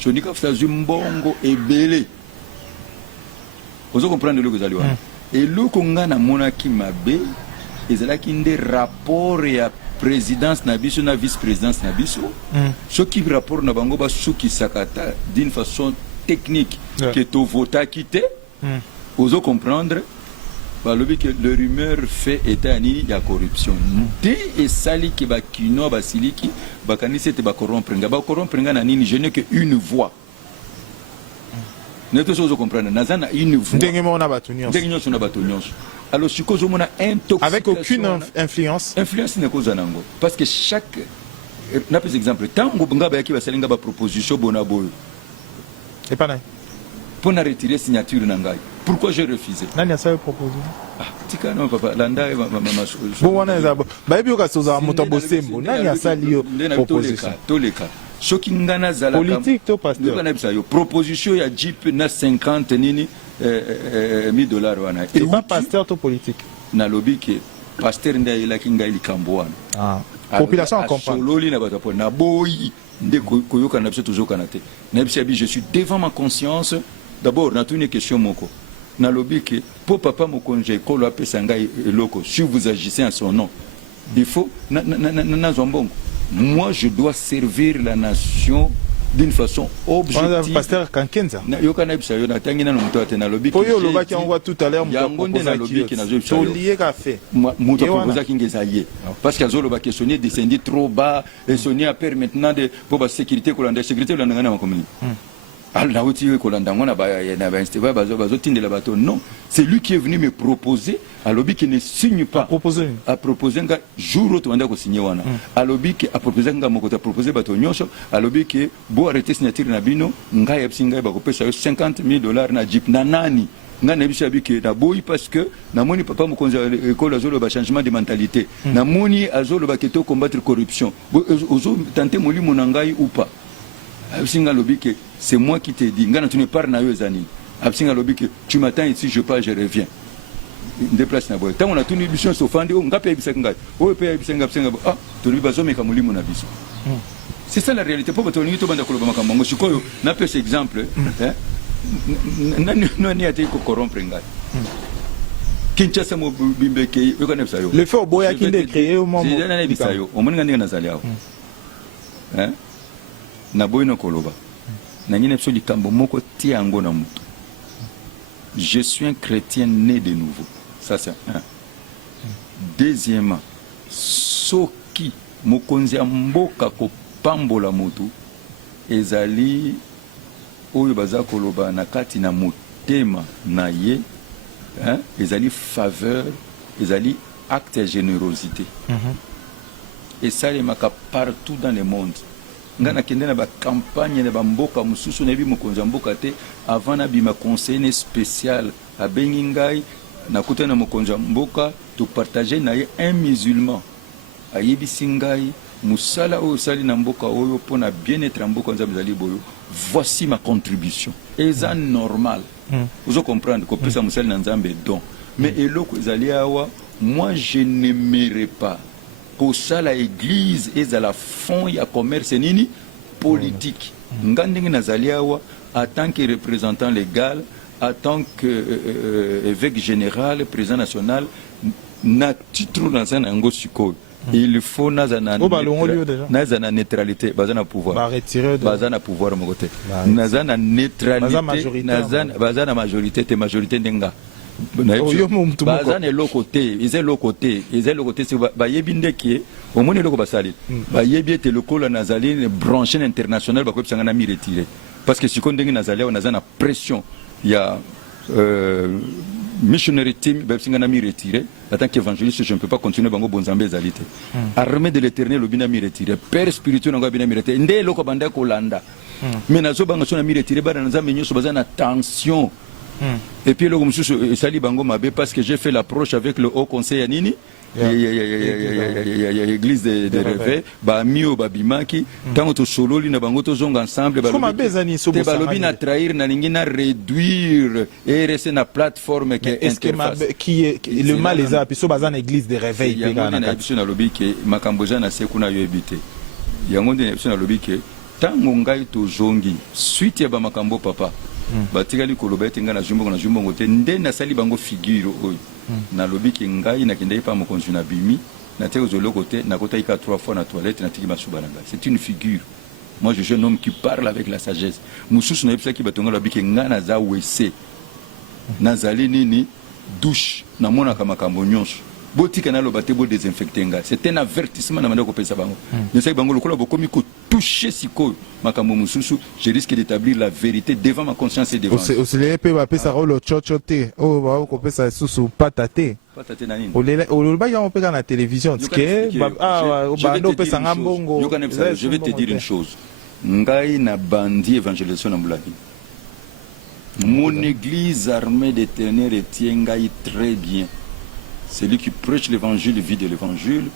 sonika futazu mbongo ebele ozo comprendre le kozali wana et loko ngana monaki mabe ezalaki nde rapport ya présidence na biso na vice-présidence na biso ce qui rapport na bango ba suki sakata d'une façon technique que to vota quitté ozo comprendre balobi que le rumeur fait état nini ya corruption dé et sali ki ba kino ba siliki ba kanisi te ba corrompre nga na nini je n'ai que une voix. Neto sozo comprendre nazana une voix ndenge mona batunions alors si cause mona intoxication avec aucune influence ne cause nango parce que chaque n'a pas exemple tango ngaba yaki basalinga ba proposition bona boyo et pas naï pour na retirer signature nangai pourquoi j'ai refusé nani a ça proposé tika non papa landa bon wana za ba ebi ka soza moto bosembo nani a ça liyo proposition toleka soki ngana zala politique to pasteur ngana bisa yo proposition ya jeep na 50 nini $1,000 wana et pas pasteur to politique na lobby ke pasteur nda ila kinga ili kamboana population en comprend sololi na bato na boyi nde koyoka na biso tozoka na te na biso je suis devant ma conscience d'abord na une question moko na lobby ke po papa mokonje ekolo apesa ngai eloko si vous agissez en son nom il faut na zombongo. Moi, je dois servir la nation d'une façon objective. Pasteur Kankenza. Yokana bisa yo natangi na muto atena lobby. Pour yo loba qui on voit tout à l'heure yangonde na lobby qui na zo bisa. Tolier ka fait. Muto proposa kingeza ye. Parce que zo loba questionner descendu trop bas et sonner à perdre maintenant de pour la sécurité kolanda sécurité kolanda na makomini. Non, c'est lui qui est venu me proposer à lobby qui ne signe pas. À proposer un jour où tu vas signer. À lobby qui a proposé un gars proposé à lobby qui beau arrêter signature na bino nga yepsinga ba kopesa $50,000 na jeep na nani nga na bisabi ke na boyi parce que na moni papa mokonza école azolo ba changement de mentalité na moni azolo ba keto combattre corruption ozo tenter molimo na ngai ou pas. Absinga lobby que c'est moi qui t'ai dit ngana tu ne parles na yo zani absinga lobby que tu m'attends ici je pars je reviens déplace na boy tant on a tout mission s'offendre on ngape bisenga o pe bisenga absinga ah to lui bazo meka mulimo na biso. C'est ça la réalité pour bato ni to banda koloba makambo sikoyo na pe ce exemple nani ate ko corrompre ngai Kinshasa mo bimbeke yo kanepsa yo le fait au boya qui de créer au moment c'est nani bisayo o moni ngani na zaliao hein na boy no koloba na ngine pso likambo moko ti yango na mutu. Je suis un chrétien né de nouveau, ça c'est un. Deuxièmement, soki mokonzi mboka ko pambola mutu ezali oyo baza koloba na kati na motema na ye, hein, ezali faveur, ezali acte de générosité. Et ça les maka partout dans le monde. Ngana kende na ba campagne na ba mboka mususu na bi mokonza mboka te avant na bi ma conseil spécial a bengingai na kutana mokonza mboka to partager na ye un musulman ayebi singai musala o sali na mboka oyo pona bien-être mboka nza bizali boyo voici ma contribution eza normal vous comprendre ko pesa musali na nzambe don mais eloko ezali awa moi je n'aimerais pas pour ça la église est à la fond ya commerce nini politique ngandingi nazaliawa en tant que représentant légal en tant que évêque général président national na titre dans un ango siko il faut nazana neutralité bazana pouvoir bazana pouvoir mo côté nazana neutralité bazana majorité te majorité ndenga bazane lokote ils lokote c'est ba yebinde qui au moins loko basali ba yebiete lokola nazali branché international ba ko pisanga na mi retiré parce que si ko ndengi nazali on a pression il y a missionary team ba pisanga na mi retiré en tant qu'évangéliste je ne peux pas continuer bango bonzambe zalité armée de l'éternel obina mi retiré père spirituel ngo bina mi retiré nde loko banda ko landa mais nazo bango so na mi retiré ba na nzambe nyoso bazana tension. Et puis le monsieur Sali Bango Mabé parce que j'ai fait l'approche avec le haut conseil à Nini, l'église de Réveil, Bamio Babimaki, tant que solo li na bango to zong ensemble, balobi na trahir na ningina réduire et rester na plateforme qui est interface. Qui est le mal les a piso bazan église de Réveil pegana na biso na lobi ke makamboja na sekuna yo ebité. Yango de biso na lobi ke tango ngai to zongi suite ya ba makambo papa. Batikali koloba etenga na jumbo na jumbo ngote nde na sali bango figure oyo na lobi ki ngai na kende pa mokonzi na bimi na te ozolo côté na kota ika 3 fois na toilette na tiki masuba na ngai c'est une figure. Moi je suis un homme qui parle avec la sagesse mususu na epsa ki batonga lobi ki nga na za wc na zali nini douche na mona kama makambo nyonso botika na loba te bo désinfecter nga c'est un avertissement na mandako pesa bango ne sai bango lokola bokomi ko toucher siko makambo mususu je risque d'établir la vérité devant ma conscience et devant aussi les pe ba pesa rolo chochote o ba ko pesa susu patate nani o ba ya on peka na télévision tike ba no pesa ngambongo je vais te dire une chose ngai na bandi évangélisation na mulaki mon église armée d'éternel retient ngai très bien. Celui qui prêche l'évangile vit de l'évangile.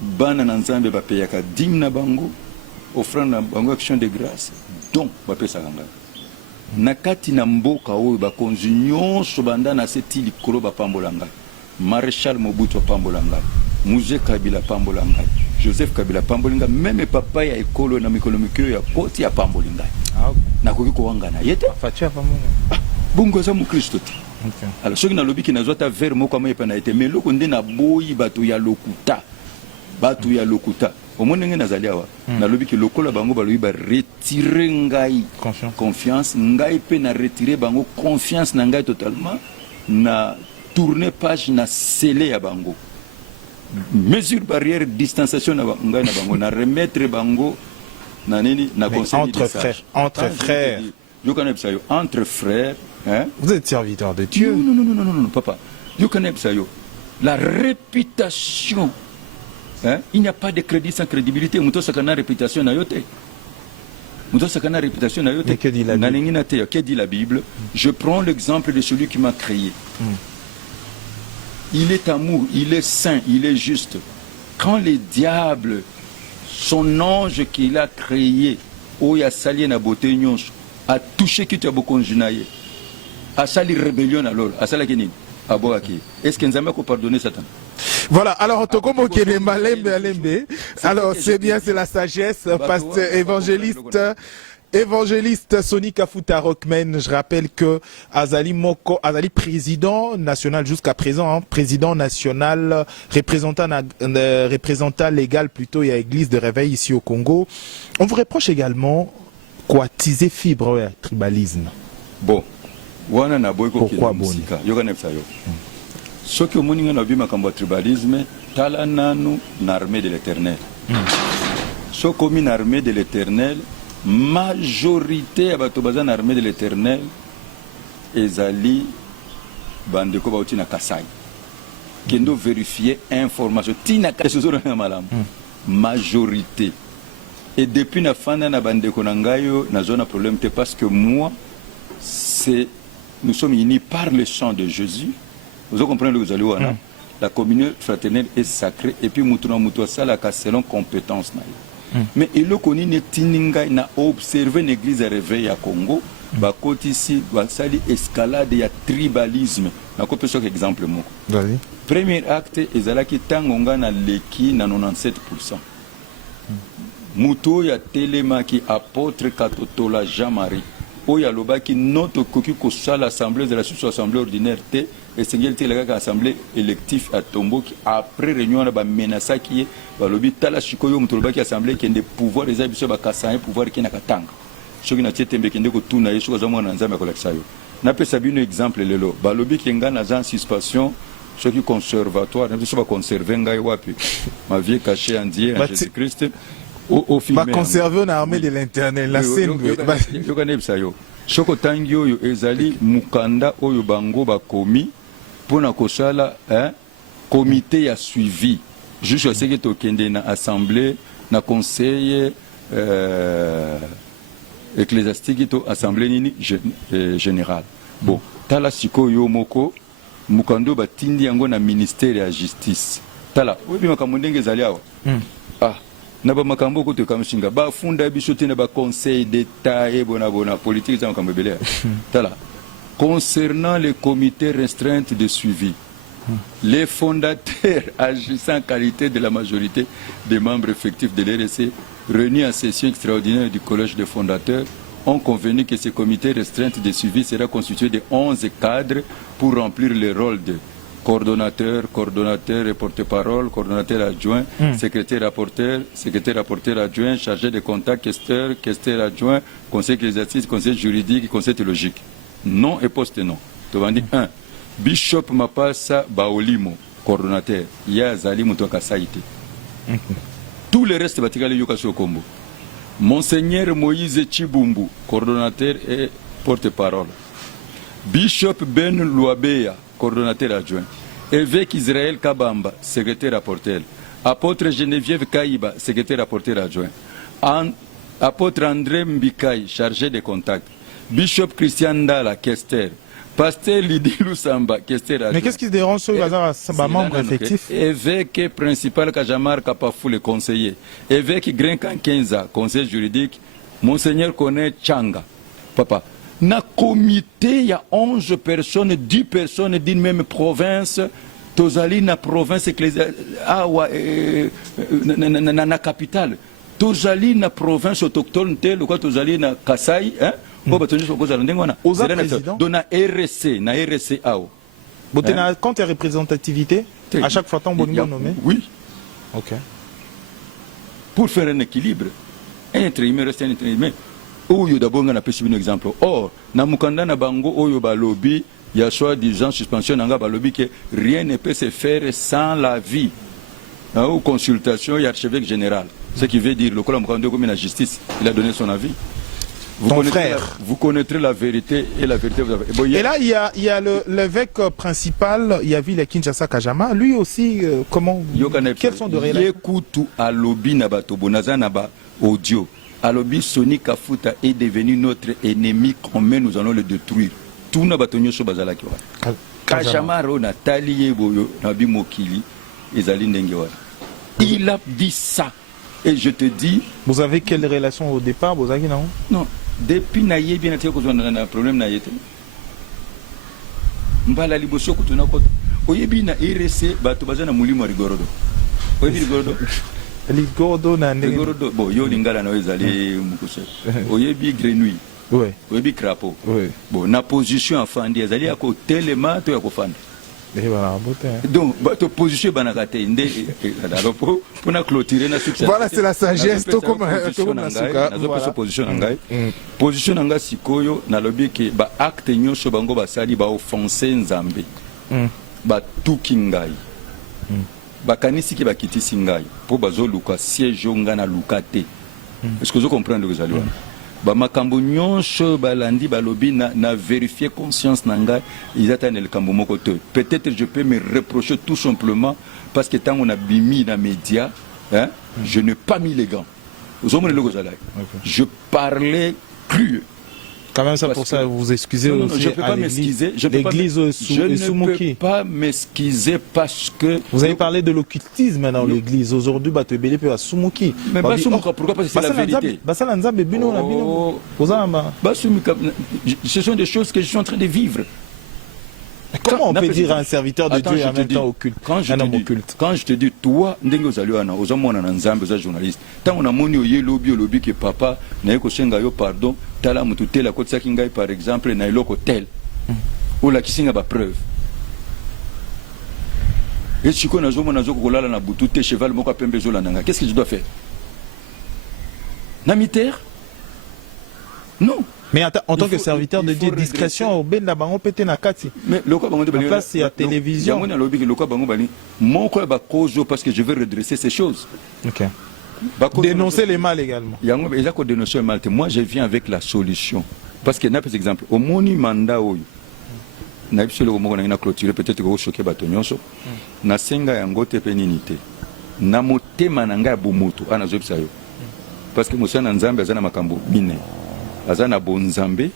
Bana nanzambe ba peyaka dimna bango, offrande na bango action de grâce. Donc ba pesa nganga. Nakati na mboka oyo ba konzi nyonso banda na seti likolo ba pambolanga. Maréchal Mobutu pambolanga. Mouzé Kabila pambolanga. Joseph Kabila pambolinga même papa ya ekolo na mikonomikyo ya koti ya pambolinga. Nakoki ko wangana yete. Fatia pambolinga. Bungo za mu Kristo. Okay. Alors ceux qui n'ont qui n'a vers moi comme il a été mais le condé na boyi batu ya lokuta au monde ndenge nazali awa na lobi ke lokola bango balobi ba retirer ngai confiance ngai pe na retirer bango confiance na ngai totalement na tourner page na sceller ya bango mesure barrière distanciation na ngai na bango na remettre bango na nini na conseil entre frères yo kana bisayo entre frères hein vous êtes serviteur de Dieu non papa yo kana bisayo la réputation hein? Il n'y a pas de crédit sans crédibilité. Muto sakana réputation na yote. Muto sakana réputation na yote. Que dit la Bible? Que dit la Bible? Je prends l'exemple de celui qui m'a créé. Il est amour, il est saint, il est juste. Quand les diables, son ange qu'il a créé, oya sali na beauté nyonso, a touché qui tu as beaucoup junaye, a sali rébellion alors, a sali kini, a boaki. Est-ce que nous avons pardonné Satan? Voilà, alors Tokomo Kenema Lembe, alors c'est bien, c'est la sagesse, pasteur évangéliste Sonny Kafuta Rockman. Je rappelle que Azali Moko, Azali président national jusqu'à présent, hein, président national, représentant légal plutôt, il y a Église de Réveil ici au Congo. On vous reproche également quoi, teaser fibre, ouais, tribalisme. Bon, pourquoi bon? Ce que nous avons vu dans le tribalisme, c'est l'armée de l'Éternel. Ce qu'on a l'armée de l'Éternel, majorité de l'armée de l'Éternel, est allée bandeko bauti na Kasai. Qui doit vérifier information. Majorité. Et depuis la fin de la bandeko nangayo, nous avons un problème parce que moi, nous sommes unis par le sang de Jésus. Vous comprenez le Zaliwana? La communion fraternelle est sacrée et puis Moutouna Moutoua Sala selon compétence. Mais il a connu n'a observé l'église à réveil à Congo, bah côté ici, bah sali escalade il y a tribalisme. Na ko peso exemple mo. Premier acte ezalaki tangonga na leki na 97%. Mouto ya Télémaki apôtre Katotola Jean-Marie. Oya lobaki notre koki ko sala l'assemblée de la sous-assemblée ordinaire T et sengel te la assemblée électif à Tombo qui après réunion ba menasa qui ba lobi tala shikoyo mutolobaki assemblée qui a des pouvoirs des abiso ba kasanye pouvoir qui na katanga soki na tietembe kende ko tuna yesu ko zamona nzambe ko laksayo na pesa bino exemple lelo ba lobi ki ngana agent suspension ceux qui conservatoire na biso ba conserver ngai wapi ma vie cachée en Dieu en Jésus Christ au film ba conserver na armée de l'Éternel la scène yo kana bisayo soko tangi oyo ezali mukanda oyo bango bakomi pona kosala comité ya suivi juste ce que tokende na assemblée na conseil ecclésiastique to assemblée nini générale bon tala sikoyo moko mukando batindi yango na ministère ya justice tala obi makambo ndenge ezali awa na ba makambo ko te kamshinga ba funda biso te na ba conseil d'état et bona politique za makambo belé tala concernant les comités restreints de suivi les fondateurs agissant en qualité de la majorité des membres effectifs de l'RSC réunis en session extraordinaire du collège des fondateurs ont convenu que ce comité restreint de suivi sera constitué de 11 cadres pour remplir le rôle de coordonnateur et porte-parole, coordonnateur adjoint, secrétaire rapporteur adjoint, chargé de contact, questeur adjoint, conseil ecclésiastique, conseil juridique, conseil théologique. Nom et poste nom. Tu vas dire 1. Bishop Mapasa Baolimo, coordonnateur. Ya Zali Mutoka Saïté. Tout le reste va tirer Yokaso Kombo. Monseigneur Moïse Chibumbu, coordonnateur et porte-parole. Bishop Ben Luabeya, coordonnateur adjoint. Évêque Israël Kabamba, secrétaire rapporteur. Apôtre Geneviève Kaïba, secrétaire rapporteur adjoint. Apôtre André Mbikaï, chargé de contacts. Bishop Christian Dala, questeur. Pasteur Lydie Lusamba, questeur adjoint. Mais qu'est-ce qui se dérange sur le membre effectif? Évêque principal Kajamar Kapafou, le conseiller. Évêque Grenkan Kenza, conseiller juridique. Monseigneur Kone Changa. Papa. Na comité, il y a 11 personnes, 10 personnes d'une même province. Tozali na province ecclésiastique, na capitale. Tozali na province autochtone tel ou tozali na Kasai, hein? Na RSC, na RSC ao. Quand tu as représentativité, à chaque fois, tu as nommé? Oui. Ok. pour faire un équilibre. Un être humain reste un être humain. Oyo d'abord on a pris un exemple. Or, na mukanda na bango oyo ba lobby, il y a soi-disant suspension nanga ba lobby que rien ne peut se faire sans la vie. Ou consultation, il y a archevêque général. Ce qui veut dire le Cola Mukanda comme la justice, il a donné son avis. Vous connaîtrez la vérité et la vérité vous avez. Bon, et là, il y a l'évêque principal, il y a vu Kinshasa Kajama, lui aussi, quelles sont de relations? Yekutu alobi na batobo nazanaba audio. Alobi Soni Kafuta est devenu notre ennemi commun, nous allons le détruire. Tout na batonyo so bazala kiwa. Kajama ro na taliye boyo na bimokili ezali ndenge wana. Il a dit ça. Et je te dis. Vous avez quelle relation au départ, Bozaki, non? Non. Depuis naïe bien été qu'on a un problème naïe. Mbala liboso kutuna koto. Oyebi na RC bato bazana mulimo rigorodo. Oyebi rigorodo. Rigorodo na ndenge. Rigorodo bo yo lingala na ezali mukuse. Oyebi grenouille. Ouais. Oyebi crapaud. Ouais. Bon na position afandi ezali ya ko telema to ya ko fanda. Donc, votre position pour clôturer la succès. Voilà, c'est la sagesse. Position nanga sikoyo na lobi ke ba acte nyonso bango basali ba offenser nzambe. Ba tuki ngai. Ba kanisi ki ba kitisi ngai. Po bazo luka siège nga na lukate. Est-ce que vous comprenez ce que vous ba makambo nyonso balandi balobi na vérifier conscience nanga izata el kambo moko te. Peut-être je peux me reprocher tout simplement parce que tant on a bimi na média, hein, je n'ai pas mis les gants. Je parlais cru. Quand même ça pour ça vous excusez non, aussi. Je peux pas m'excuser. Je ne peux pas m'excuser parce que vous avez parlé de l'occultisme dans l'église aujourd'hui bato belé pe Sumuki. Mais pas Sumuka pourquoi parce que c'est la vérité. Basala nzambe bino na bino. Ce sont des choses que je suis en train de vivre. Comment on peut dire à un serviteur de Dieu et en même temps occulte, un homme occulte? Quand je te dis, toi, ndenge ozali wana, ozomona na nzambe, oza journaliste. Tant on a moni oye lobi que papa, na yeko senga yo pardon, tala mutu tela kotsa kingai par exemple, na iloko tel. Ou la kisinga ba preuve. Et si on a zomona zoko kolala na butu te cheval moko pembe zola nanga, qu'est-ce que je dois faire? Na mitaire? Non. Mais en tant que serviteur de Dieu, discrétion au ben la bango pété na kati. Mais le quoi bango de en place il y a télévision. Moi na lobi le quoi bango bani. Mon quoi ba cause parce que je veux redresser ces choses. OK. Dénoncer les mal également. Yango eza ko dénoncer le mal. Moi je viens avec la solution. Parce que n'a par exemple au moni manda oyo. Na biso le moko na clôturer peut-être ko choquer bato nyonso. Na senga yango te peninité. Na motema na nga bomoto ana zobisa yo. Parce que Moussa Nzambe azana makambo mine. Azana bonzambe,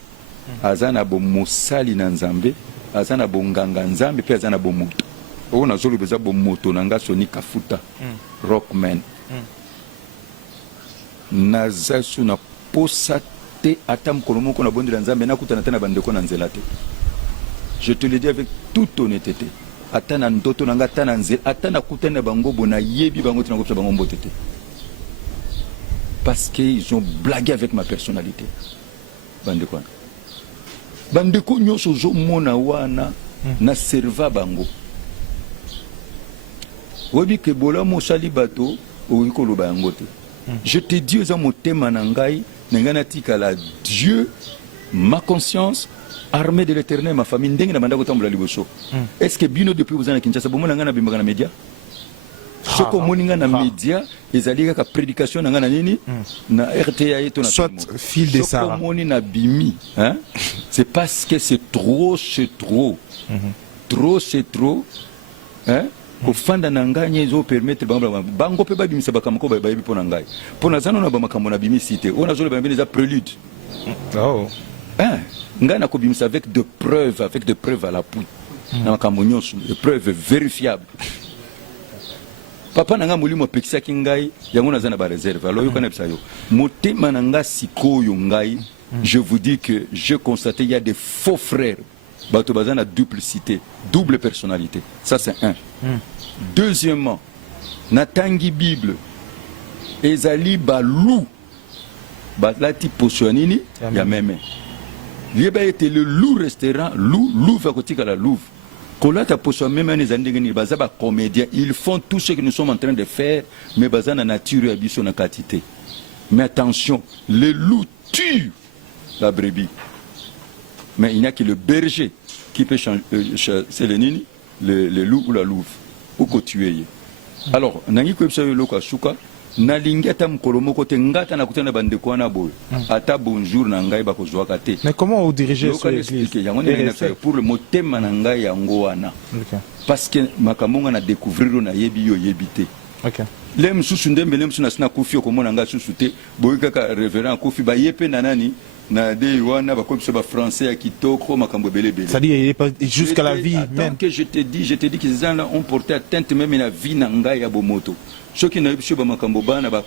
azana bomosali na nzambe, azana bonganga nzambe, puis azana bomoto. On a zolo beza bomoto nanga Soni Kafuta, Rockman. Nazasu na posate atam kolomoko na bondi la nzambe na kuta na tena bandeko na nzelate. Je te le dis avec toute honnêteté. Atana ndoto nanga tana nzel, atana kuta na bango bona yebi bango tena kopsa bango mbotete. Parce qu'ils ont blagué avec ma personnalité. Bandeko. Bandeko nyoso zo mona wana na serva bango. Obi ke bola mo sali bato o ikolo bango te. Je te dis aux motema na ngai ngana tika la Dieu ma conscience armée de l'Éternel ma famille ndenge na bandako tambola liboso. Est-ce que bino depuis vous en Kinshasa bomona ngana bimbaka na média? Ce que moninga na média ezali ka prédication na ngana nini na RTA eto na soit fil de Sarah. Ce que moni na bimi, hein? C'est parce que c'est trop. Trop c'est trop. Hein? Ko fanda na nganya ezo permettre bango pe babimisa bakamako ba yebi pona ngai. Pona zano na bamakambo na bimi cité. On a zolo ba mbele za prélude. Oh. Hein? Ngana ko bimisa avec de preuves à l'appui. Na makambo nyonso, de preuves vérifiables. Papa nanga mulimo pekisa kingai yango nazana ba réserve alors yo kana bisayo motema nanga sikoyo ngai je vous dis que je constate il y a des faux frères bato bazana duplicité double personnalité ça c'est un. Deuxièmement natangi bible ezali balou balati potionini ya meme lieba était le loup restaurant loup va kotika la louve Même les années, comédiens, ils font tout ce que nous sommes en train de faire, mais basé na nature et sur la quantité. Mais attention, les loups tuent la brebis. Mais il n'y a que le berger qui peut changer, c'est le loup ou la louve, ou que tuer. Alors, nangi ko ebisa yo ka suka, na lingi ata mukolo moko te ngata na kutana bande ko na boy. Ata bonjour na ngai ba ko zwaka te. Mais comment vous dirigez sur l'église? Pour le mot thème na ngai yango wana. Parce que makamonga na découvrir na yebi yo yebité. OK. Lem susu ndembe lem suna sina kofi ko mona nga susu te, boy kaka révérend kofi ba yepe na nani na de wana ba ko ba français ya kitoko makambo belé belé. Ça dit jusqu'à la vie même. Que je te dis que ces gens là ont porté atteinte même à la vie na ngai ya bomoto. Ceux qui n'ont pas makambo bana ba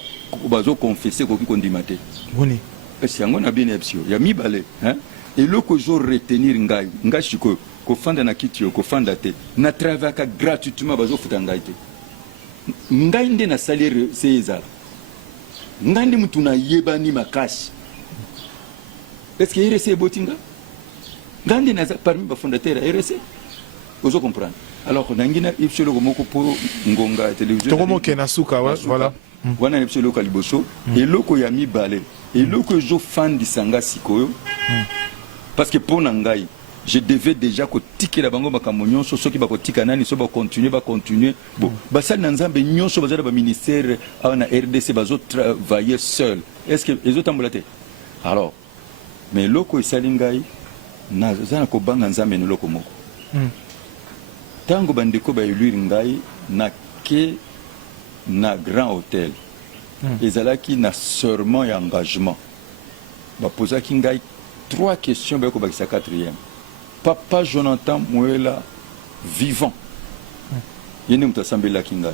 bazo confesser ko kondimate. Boni. Parce que na bien epsio ya mi balé hein. Et le que je retenir ngai chiko ko fanda na kitio ko fanda te na travailler gratuitement bazo futa ngai te. Ngai nde na salaire César. Ngai ndi mutu na yebani makashi. Est-ce que RSC botinga? Ngai na parmi ba fondateur RSC. Vous comprenez? Alors nangina ipsolo komoko po ngonga télévision. Tokomo kenasuka voilà. Wana ipsolo kaliboso et loko ya mi balé. Et loko jo fan di sanga sikoyo. Parce que pour nangai je devais déjà tirer la bango makambo nyonso soki ba kotika nani so ba continuer bon basal na nzambe nyonso bazala ba ministère na RDC bazo travailler seul. Est-ce que les autres ambulate? Alors mais loko isalingai na zana ko banga nzambe no loko moko. Tango bandeko ba élire ngai na ke na grand hôtel. Ezalaki na serment et engagement. Ba posaki ngai 3 questions ba ko ba sa 4e. Papa Jonathan Mouela vivant. Yende mutasambela kingai.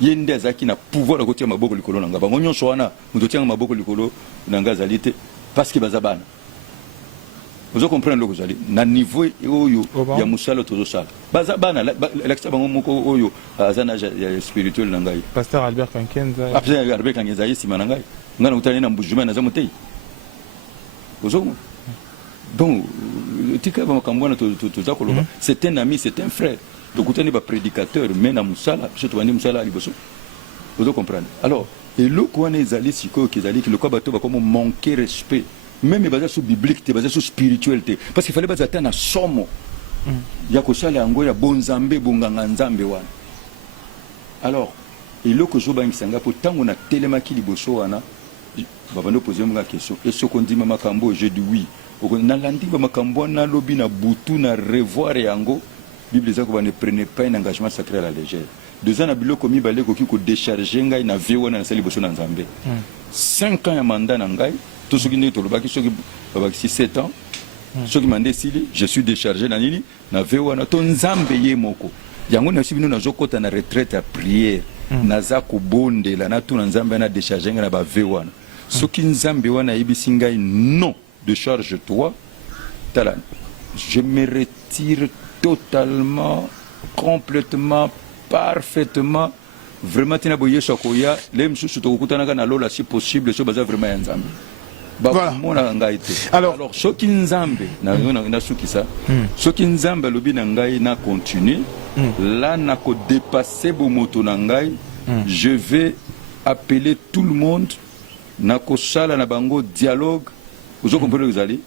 Yende azaki na pouvoir de ma maboko likolo nanga. Bango nyonso wana mutotianga maboko likolo nanga zalite parce que bazabana. Vous comprenez le que j'allais. Na niveau oyo ya musala tozo sala. Bazabana l'extra bango moko oyo azana spirituel nangai. Pasteur Albert Kankenza. Après Albert Kankenza yesi manangai. Ngana utali na mbujuma na zamotei. Vous donc, c'est un ami, c'est un frère. Donc, vous pas prédicateur, mais dans Moussala, je te dis Moussala, vous comprenez. Alors, et le quoi les alliés, le quoi bateau va comme manquer respect. Même basé sur biblique, basé sur spiritualité. Parce qu'il fallait pas atteindre un somme. Il y a que ça, il y a un bonzambe, bonganganzambe. Alors, et le que je vais vous pour tant on a télémaki liboso, on a posé une question. Et ce qu'on dit, Makambo, je dis oui. Nalandi ba makambo na lobi na butu na revoir yango Bible zako ne prenez pas un engagement sacré à la légère. 2 ans na biloko mi baleko ki ko décharger ngai na viwo na sali boso na Nzambe. 5 ans ya mandat na ngai tout ce qui n'est to lobaki soki babaki 7 ans soki mandé sili je suis déchargé na nini na viwo na to Nzambe ye moko. Yango na sibino na zokota na retraite à prière na za ko bondela na to na Nzambe na décharger ngai na ba viwo na. Soki Nzambe wana yebisi ngai non décharge-toi, je me retire totalement, complètement, parfaitement. Vraiment, tu n'as pas eu chocolat. Les choses que tu as là, si possible, c'est vraiment un Nzambe. Voilà. Alors, ce qui est Nzambe, ce qui est Nzambe, le bin Nzambe n'a continué. Là, n'a dépassé Bomoto Nangai. Je vais appeler tout le monde. N'a sala na bango dialogue. Vous comprenez que vous allez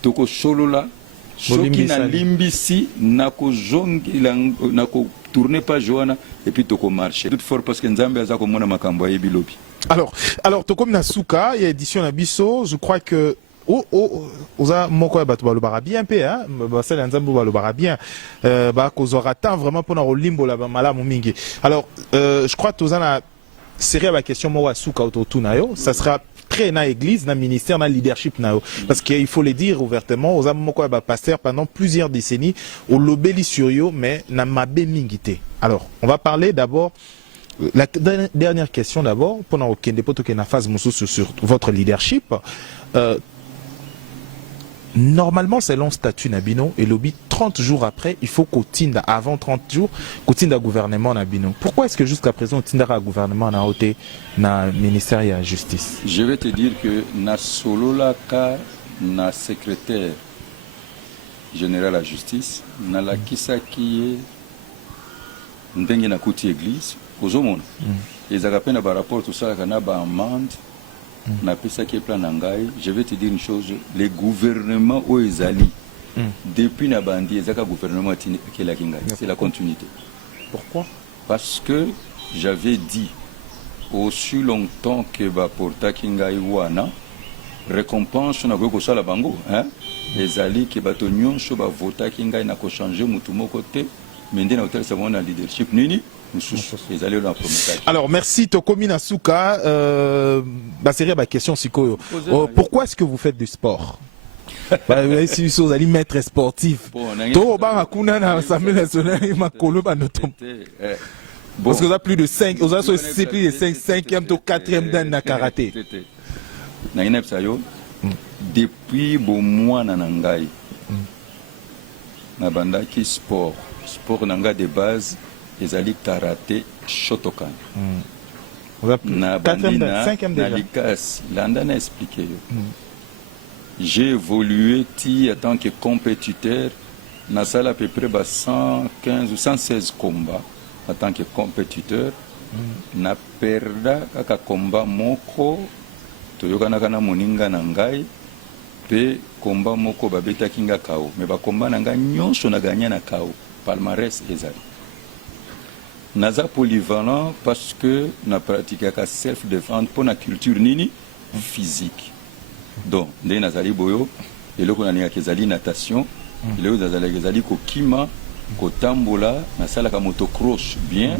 toko solo là soki na limbisi nako zongi nako tourner pas joana et puis toko marcher tout fort parce que Nzambe aza ko mona makambo ya bilobi. Alors tokom na suka il y a édition na biso je crois que oza moko ya bato balobaka bien pe hein basala Nzambe balobaka bien ba kozora temps vraiment pour na rolimbo la malamu mingi. Alors je crois toza na série à question mo wa suka autour na yo ça sera très na église, na ministère, na leadership na. Parce qu'il faut le dire ouvertement, aux hommes pasteur pendant plusieurs décennies, au lobeli sur yo, mais na mabe mingité. Alors, on va parler d'abord, la dernière question d'abord, pendant aucun dépôt na phase sur votre leadership. Normalement, selon statut Nabino et lobby, 30 jours après, il faut qu'on tinde avant 30 jours, qu'on tinde à gouvernement Nabino. Pourquoi est-ce que jusqu'à présent, on tinde à gouvernement na ôté na ministère de la justice? Je vais te dire que na solo la ka na secrétaire général à justice nalakisaki ndenge nakuti église ozomona ezaka pe na rapport tosalaka na baamende napesaki plan na ngai. Je vais te dire une chose, les gouvernements au ezali depuis na bandi ezaka gouvernement akelaki ngai, c'est la continuité. Pourquoi? Parce que j'avais dit aussi longtemps que baportaki ngai wana récompense na ko sala bango ezali ke bato nyonso bavotaki ngai na ko changer mutu moko te mende na hotel savon na leadership nini mususu ezali na promettage. Alors merci Tokomi Nasuka, série ba question sikoyo. Pourquoi est-ce que vous faites du sport? Si vous allez maître sportif to ba kuna na Assemblée nationale makolo ba notom. Parce que vous avez plus de 5, vous avez plus de 5e to 4e dans le karaté. Depuis bon mois na nangai na bandaki sport nanga de base ezali karaté Shotokan. Na 4e 5e déjà. Landa na expliqué yo. J'ai évolué en tant que compétiteur na salle à peu près 115 ou 116 combats en tant que compétiteur. Na perda kaka combat moko toyokanaka na moninga na ngai pe combat moko babetaki nga KO mais ba combat na ngai nyonso na gagné na KO palmarès ezali. Naza polyvalent parce que na pratikaka self défense pour na culture nini physique. Donc ndé nazali boyo eloko na ninga kezali natation eloko nazali kezali kokima kotambola na sala ka motocross bien.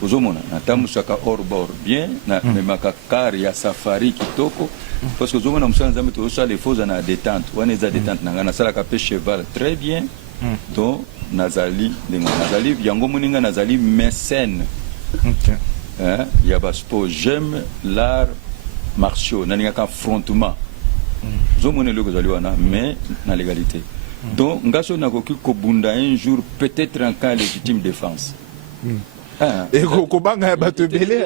Ozomona natambushaka hors bord bien na memaka car ya safari kitoko parce que ozomona musana nzambe tosala les faux na détente wana eza détente nanga na sala ka pe cheval très bien. Donc nazali yango moninga nazali mécène ya ba sport. J'aime l'art martiaux naninga ka affrontement ozomona loko zali wana mais na légalité. Donc ngaso nakoki kobunda un jour peut-être en cas légitime défense. Et kokobanga ya bato belé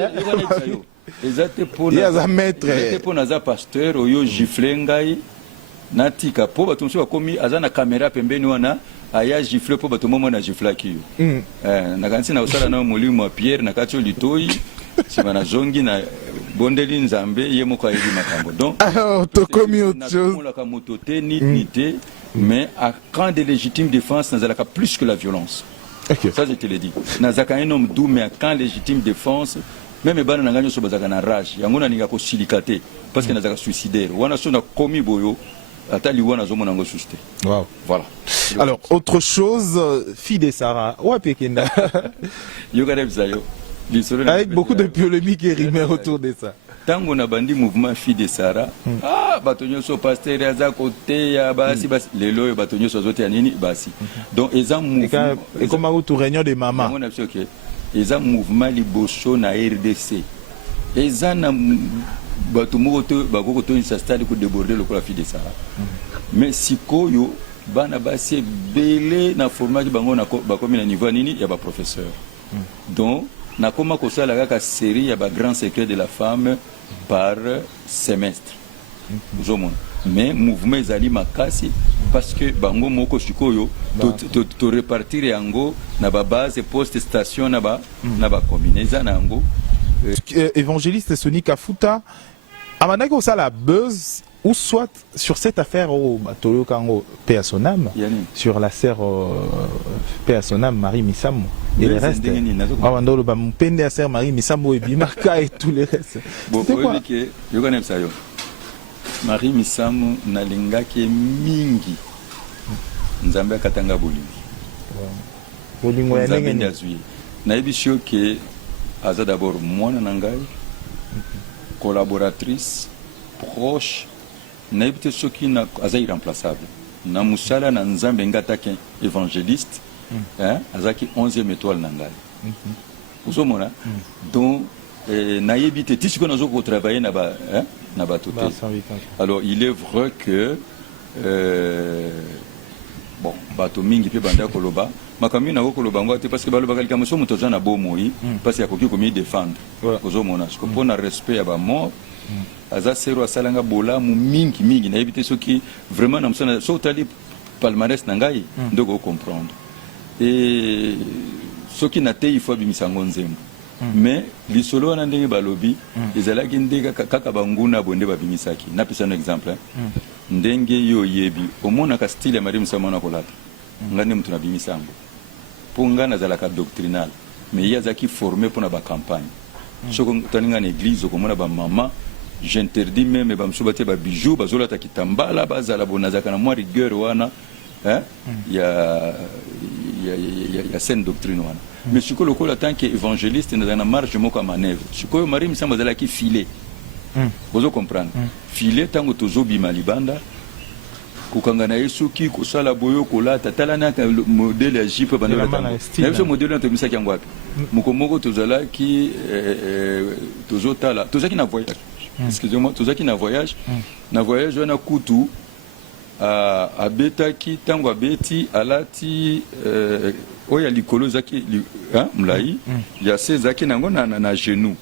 ezate pona za pasteur oyo gifle ngai natika po bato mosusu bakomi aza na caméra pembeni wana aya gifle po bato momo na giflaki yo nakanisi na osala na molimo wa Pierre na kati litoi sima na zongi na bondeli nzambe ye moko ayebi makambo. Donc tokomi autre chose la moto te ni te mais à camp de légitime défense nazalaka plus que la violence. Okay. Ça je te l'ai dit. Nazaka un homme doux mais quand légitime défense même bana na nganyo so bazaka na rage yango na ninga ko silikate parce que nazaka suicidaire wana so na komi boyo atali wana zo monango susté. Wow. Voilà. Alors autre chose Fide Sarah wapekenda yoga zayo avec beaucoup de polémiques et rumeurs autour de ça. Tango na bandi mouvement Fide Sarah batonyo so pasteur aza côté ya basi lelo batonyo so zote ya nini basi. Donc eza mouvement et comme au réunion de maman on a dit OK eza mouvement liboso na RDC eza na bato moko bakoko to insa stade ko déborder le la Fide Sarah mais sikoyo bana basi belé na format ki bango na bakomi na niveau nini ya ba professeur. Donc na koma ko sala kaka série ya ba grand secret de la femme par semestre. Mais mouvement ezali makasi parce que bango moko sikoyo to répartir yango na ba base poste station na ba commune eza nango évangéliste Sony Kafuta amanaki ko sala buzz ou soit sur cette affaire au Batolo Kango paix à son âme sur la sœur paix à son âme Marie Misamo et les restes awandolo ba mpende à sœur Marie Misamo et Bimaka et tous les restes. Bon que yo connais ça yo Marie Misamo nalingaki mingi nzambe akatanga bolingo bolingo ya ndenge ni na ebisio ke aza d'abord mwana nangai collaboratrice proche na ebite soki na aza irremplaçable na musala na nzambe ngataki évangéliste azaki 11e étoile nangai uzomona donc na ebite tisiko nazo ko travailler na ba toté. Alors il est vrai que bon bato mingi pe banda koloba makambi na koloba ngote parce que baloba kalika moso moto za na bomoi parce que akoki komi défendre uzomona ko pona respect ya ba mort aza sero asalanga bola mu mingi na ebite soki vraiment na musana so tali palmarès na ngai ndoko comprendre et ce qui n'a été il faut bimisango nzembo mais lisolo wana ndenge balobi ezalaki ndenge kaka banguna bonde babimisaki napesa un exemple ndenge yo yebi omona ka style ya Marie Musamana kolata ngane mtu na bimisango ponga nazalaka doctrinal mais yazaki formé pour na ba campagne soko taninga na église komona ba mama j'interdis même ba msobate ba bijoux bazolata kitambala bazala bonazaka na moi rigueur wana ya saine doctrine wana mais siko lokola tant que évangéliste dans la marge moko manœuvre siko Marie Musamana bazalaki filer vous comprendre filer tango tozobima libanda kokangana yesuki kosala boyo kolata talana ka modèle ya jipe bana na yeso modèle na tomisaki yango wapi mukomoko tozalaki tozotala tozaki na voyage excusez-moi tozaki na voyage wana kutu abetaki tango abeti alati oya likolo zaki mlai ya sezaki nango na genou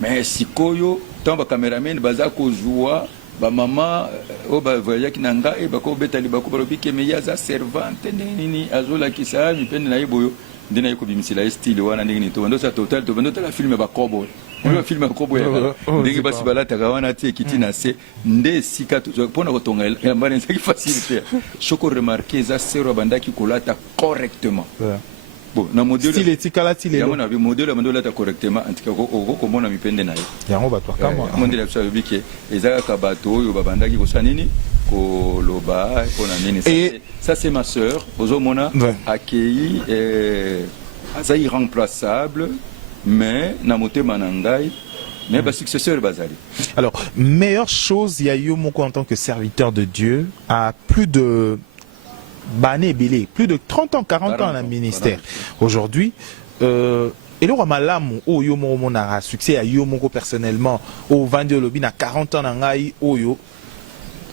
mais sikoyo tango cameraman baza kozwa ba mama o ba voyaki nanga e bako betali bako barobike me yaza servante nini azola kisa mi pende na iboyo ndina yiko bimisila style wana ndingi to ndo sa total to ndo la film ba kobo le film ba kobo ya ndingi basi balata kawana tie kitina se nde sika to pona kotonga ya mbane saki facile faire choko remarquer za sero bandaki kolata correctement bon na modèle style etikala style ya mona bi modèle mandolo ta correctement antika ko komona mipende na ye yango bato kama mondela biso bike ezaka ka bato oyo babandaki kosala nini koloba pona nini ça c'est ma sœur ozomona accueilli aza irremplaçable mais na motema na ngai mais ba successeur bazali. Alors meilleure chose il y a eu moko en tant que serviteur de Dieu à plus de Bané Belé, plus de 30 ans, 40 ans dans le ministère. Aujourd'hui, et le roi Malam, au Yomo Mona a succès à Yomoko personnellement, au Vandi Lobby, à 40 ans, au Yo,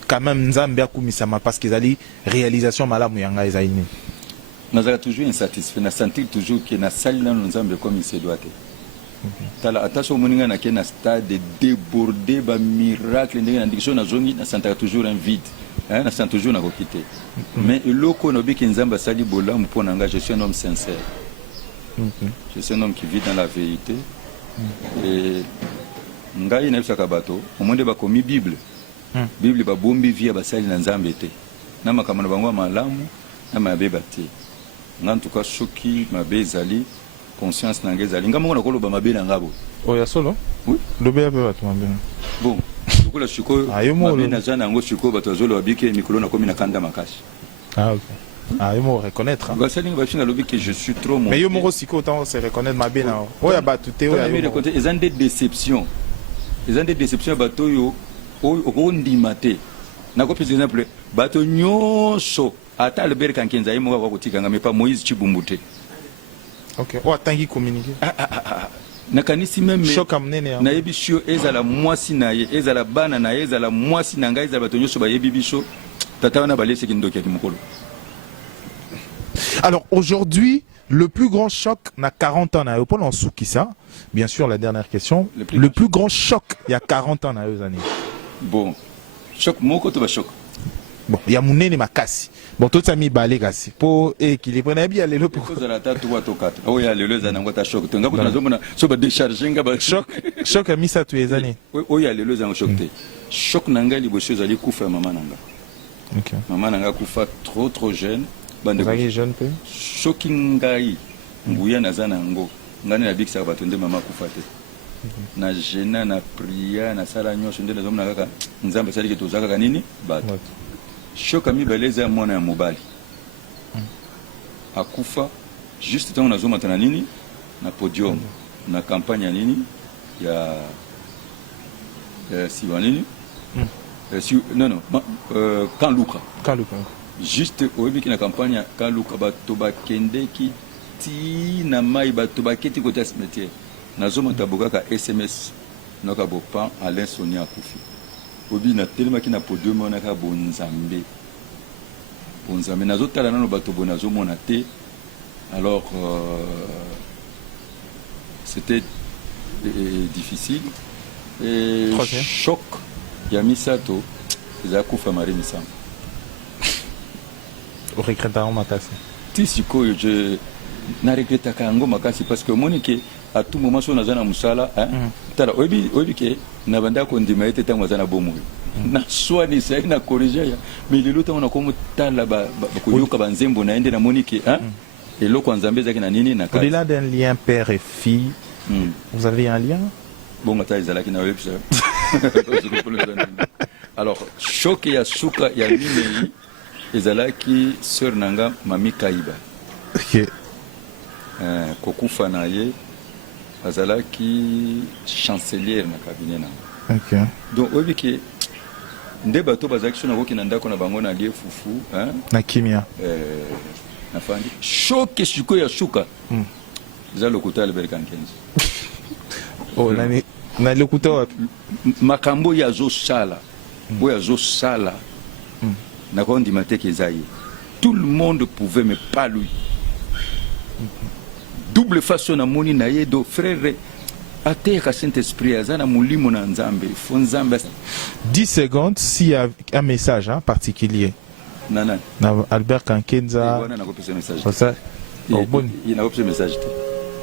quand même, Nzambia Kumisama, parce qu'ils allaient réalisation Malam ou Yanga Ezaïni. Nous avons toujours insatisfait, nous sentons toujours que nous saluons nos Zambia comme il se doit être. Tala attention moninga na kena stade débordé ba miracle ndenge na ndikiso na zongi na sentaka toujours un vide na sent toujours na kokité mais loko no biki nzamba sali bolamu pona nga je suis un homme sincère je suis un homme qui vit dans la vérité et ngai na bisaka bato omonde ba komi bible bible ba bombi via basali na nzambe te na makamana bango malamu na mabeba te ngantuka soki mabezali conscience na ngeza linga moko na koloba mabe na ngabo oya solo oui lobe ya bato mabe bon lokola shiko mabe na zana ngo shiko bato zolo abike mikolo na komi na kanda makashi ah yo mo reconnaître ba salinga ba fina lobi que je suis trop mon mais yo mo siko autant se reconnaître mabe na oya bato te oya yo côté ils ont des déceptions bato yo o ndimate na ko par exemple bato nyonso ata Albert Kankenza yimo kwa kutikanga mais pas Moïse Chibumbute. Ok, o atangi communiquer. Nakanisi même choc amnene na yebisho ezala mwasi na ye ezala bana na ye ezala mwasi na ngai ezala batonyo so ba yebisho tata wana balese kindoki ya kimukolo. Alors aujourd'hui, le plus grand choc n'a 40 ans na yo pendant Soukissa. Bien sûr, la dernière question, le plus grand choc il y a 40 ans na yo années. Bon, choc moko to ba choc. Bon, il y a Mounene Makasi. Bon, tout ça mis balé gassi. Pour équilibrer, on a bien les lots pour. Oh, il y a le lot d'un choc. Tu as déchargé un choc. Choc a mis ça tous les années. Oh, il y a le lot d'un choc. Choc nanga, les bosses allaient couper maman nanga. Ok. Maman nanga coupa trop jeune. Vous avez jeune peu? Choking gai. Mbouya nazanango. Ngani na big sabatonde maman coupate. Na jena na priya na sala nyonso ndele zomo na kaka nzambe sali ke tozaka kanini bato. Choka mibeleza mwana ya mobali akufa juste tango nazomata na nini na podium na campagne ya nini ya siwa nini non kan luka juste oyebi ki na campagne ya kan luka bato bakendeki ti na mai bato baketi kote ya cimetière nazomata bokaka SMS noka bopan Alain Sonia akufi obi na tellement ki na podium on a ka bonzambe nazotala nano bato bonazo monate alors c'était difficile et choc ya misato za kufa Marie Misamba regrettons makasi. Ti sikoyo je na regretaka yango makasi parce que monike à tout moment so nazana musala tala obi ke na banda ko ndima ete tango zana bomo na swani sai na corriger ya mais lelo tango na komo tala ba koyoka banzembo na ende na monike et loko nzambe zaki na nini na kati. Au-delà d'un lien père et fille, vous avez un lien? Bon ngata izalaki na websa. Alors choc ya suka ya mimi ezalaki sœur nanga mami Kaiba. OK. Kokufa na ye azalaki chancelière na cabinet na. OK. Donc obiki nde bato bazaki sona koki na ndako na bango na lie fufu Na kimia. na fandi choc siko ya suka. Za lokuta Albert Kankenzi. Oh na lokuta wapi? Makambo ya zo sala. Boya zo sala. Na kondi mateke zaye. Tout le monde pouvait mais pas lui. Double façon na moni na ye do frère ateka Saint-Esprit azana mulimo na nzambe fonzambe 10 secondes s'il y a un message particulier. Nana Na Albert Kankenza. na kopesa message. Ça. Oh bon. Il n'a pas ce message.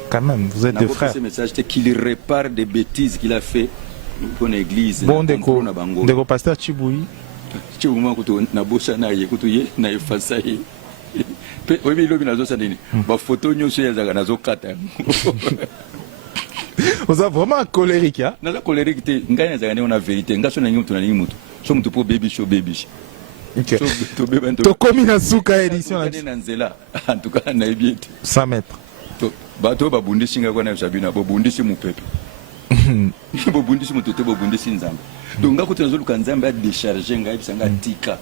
Quand même, vous êtes des frères. Ce message qu'il répare des bêtises qu'il a fait pour l'église. Bon déco pasteur Chiboui. Tu vois que na bossa na ye kutu ye na efasa ye. Pe obi lobi na zo sanini. Ba photo nyoso ya zaka na zo kata. Vous êtes vraiment colérique hein? Na la colérique te nganya zaka ne on a vérité ngaso na ngimutu na ngimutu. So mutu po baby show baby. OK. To komi na suka édition na nzela. En tout cas na ebiete. 100 mètres. To bato babundisi ngakwa na sabina babundisi mupepe. Babundisi mutote babundisi nzambe. Donc ngakuti nazoluka nzambe a décharger ngai bisanga tika.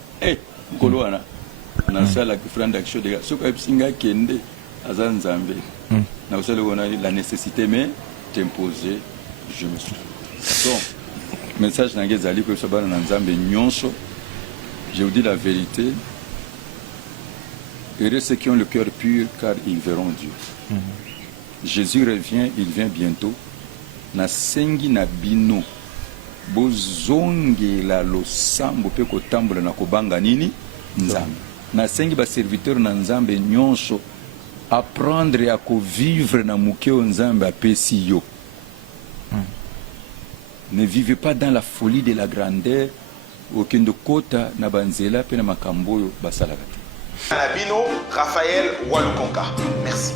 Nkolo wana. Na sala ki front d'action de soka bisinga kende aza nzambe. Na usale wana la nécessité mais t'imposer je me suis. Donc message nange zali ko sabana na nzambe nyonso. Je vous dis la vérité. Heureux ceux qui ont le cœur pur car ils verront Dieu. Jésus revient, il vient bientôt. Na sengi na bino bozonge la losambo pe kotambola na kobanga nini nzambe. Na sengi ba serviteur na nzambe nyonso apprendre à vivre na mukeo nzambe apesi yo. Ne vivez pas dans la folie de la grandeur. Okendo kota na banzela pe na makambo yo basalaka te. Alabino Raphaël Walukonka. Merci.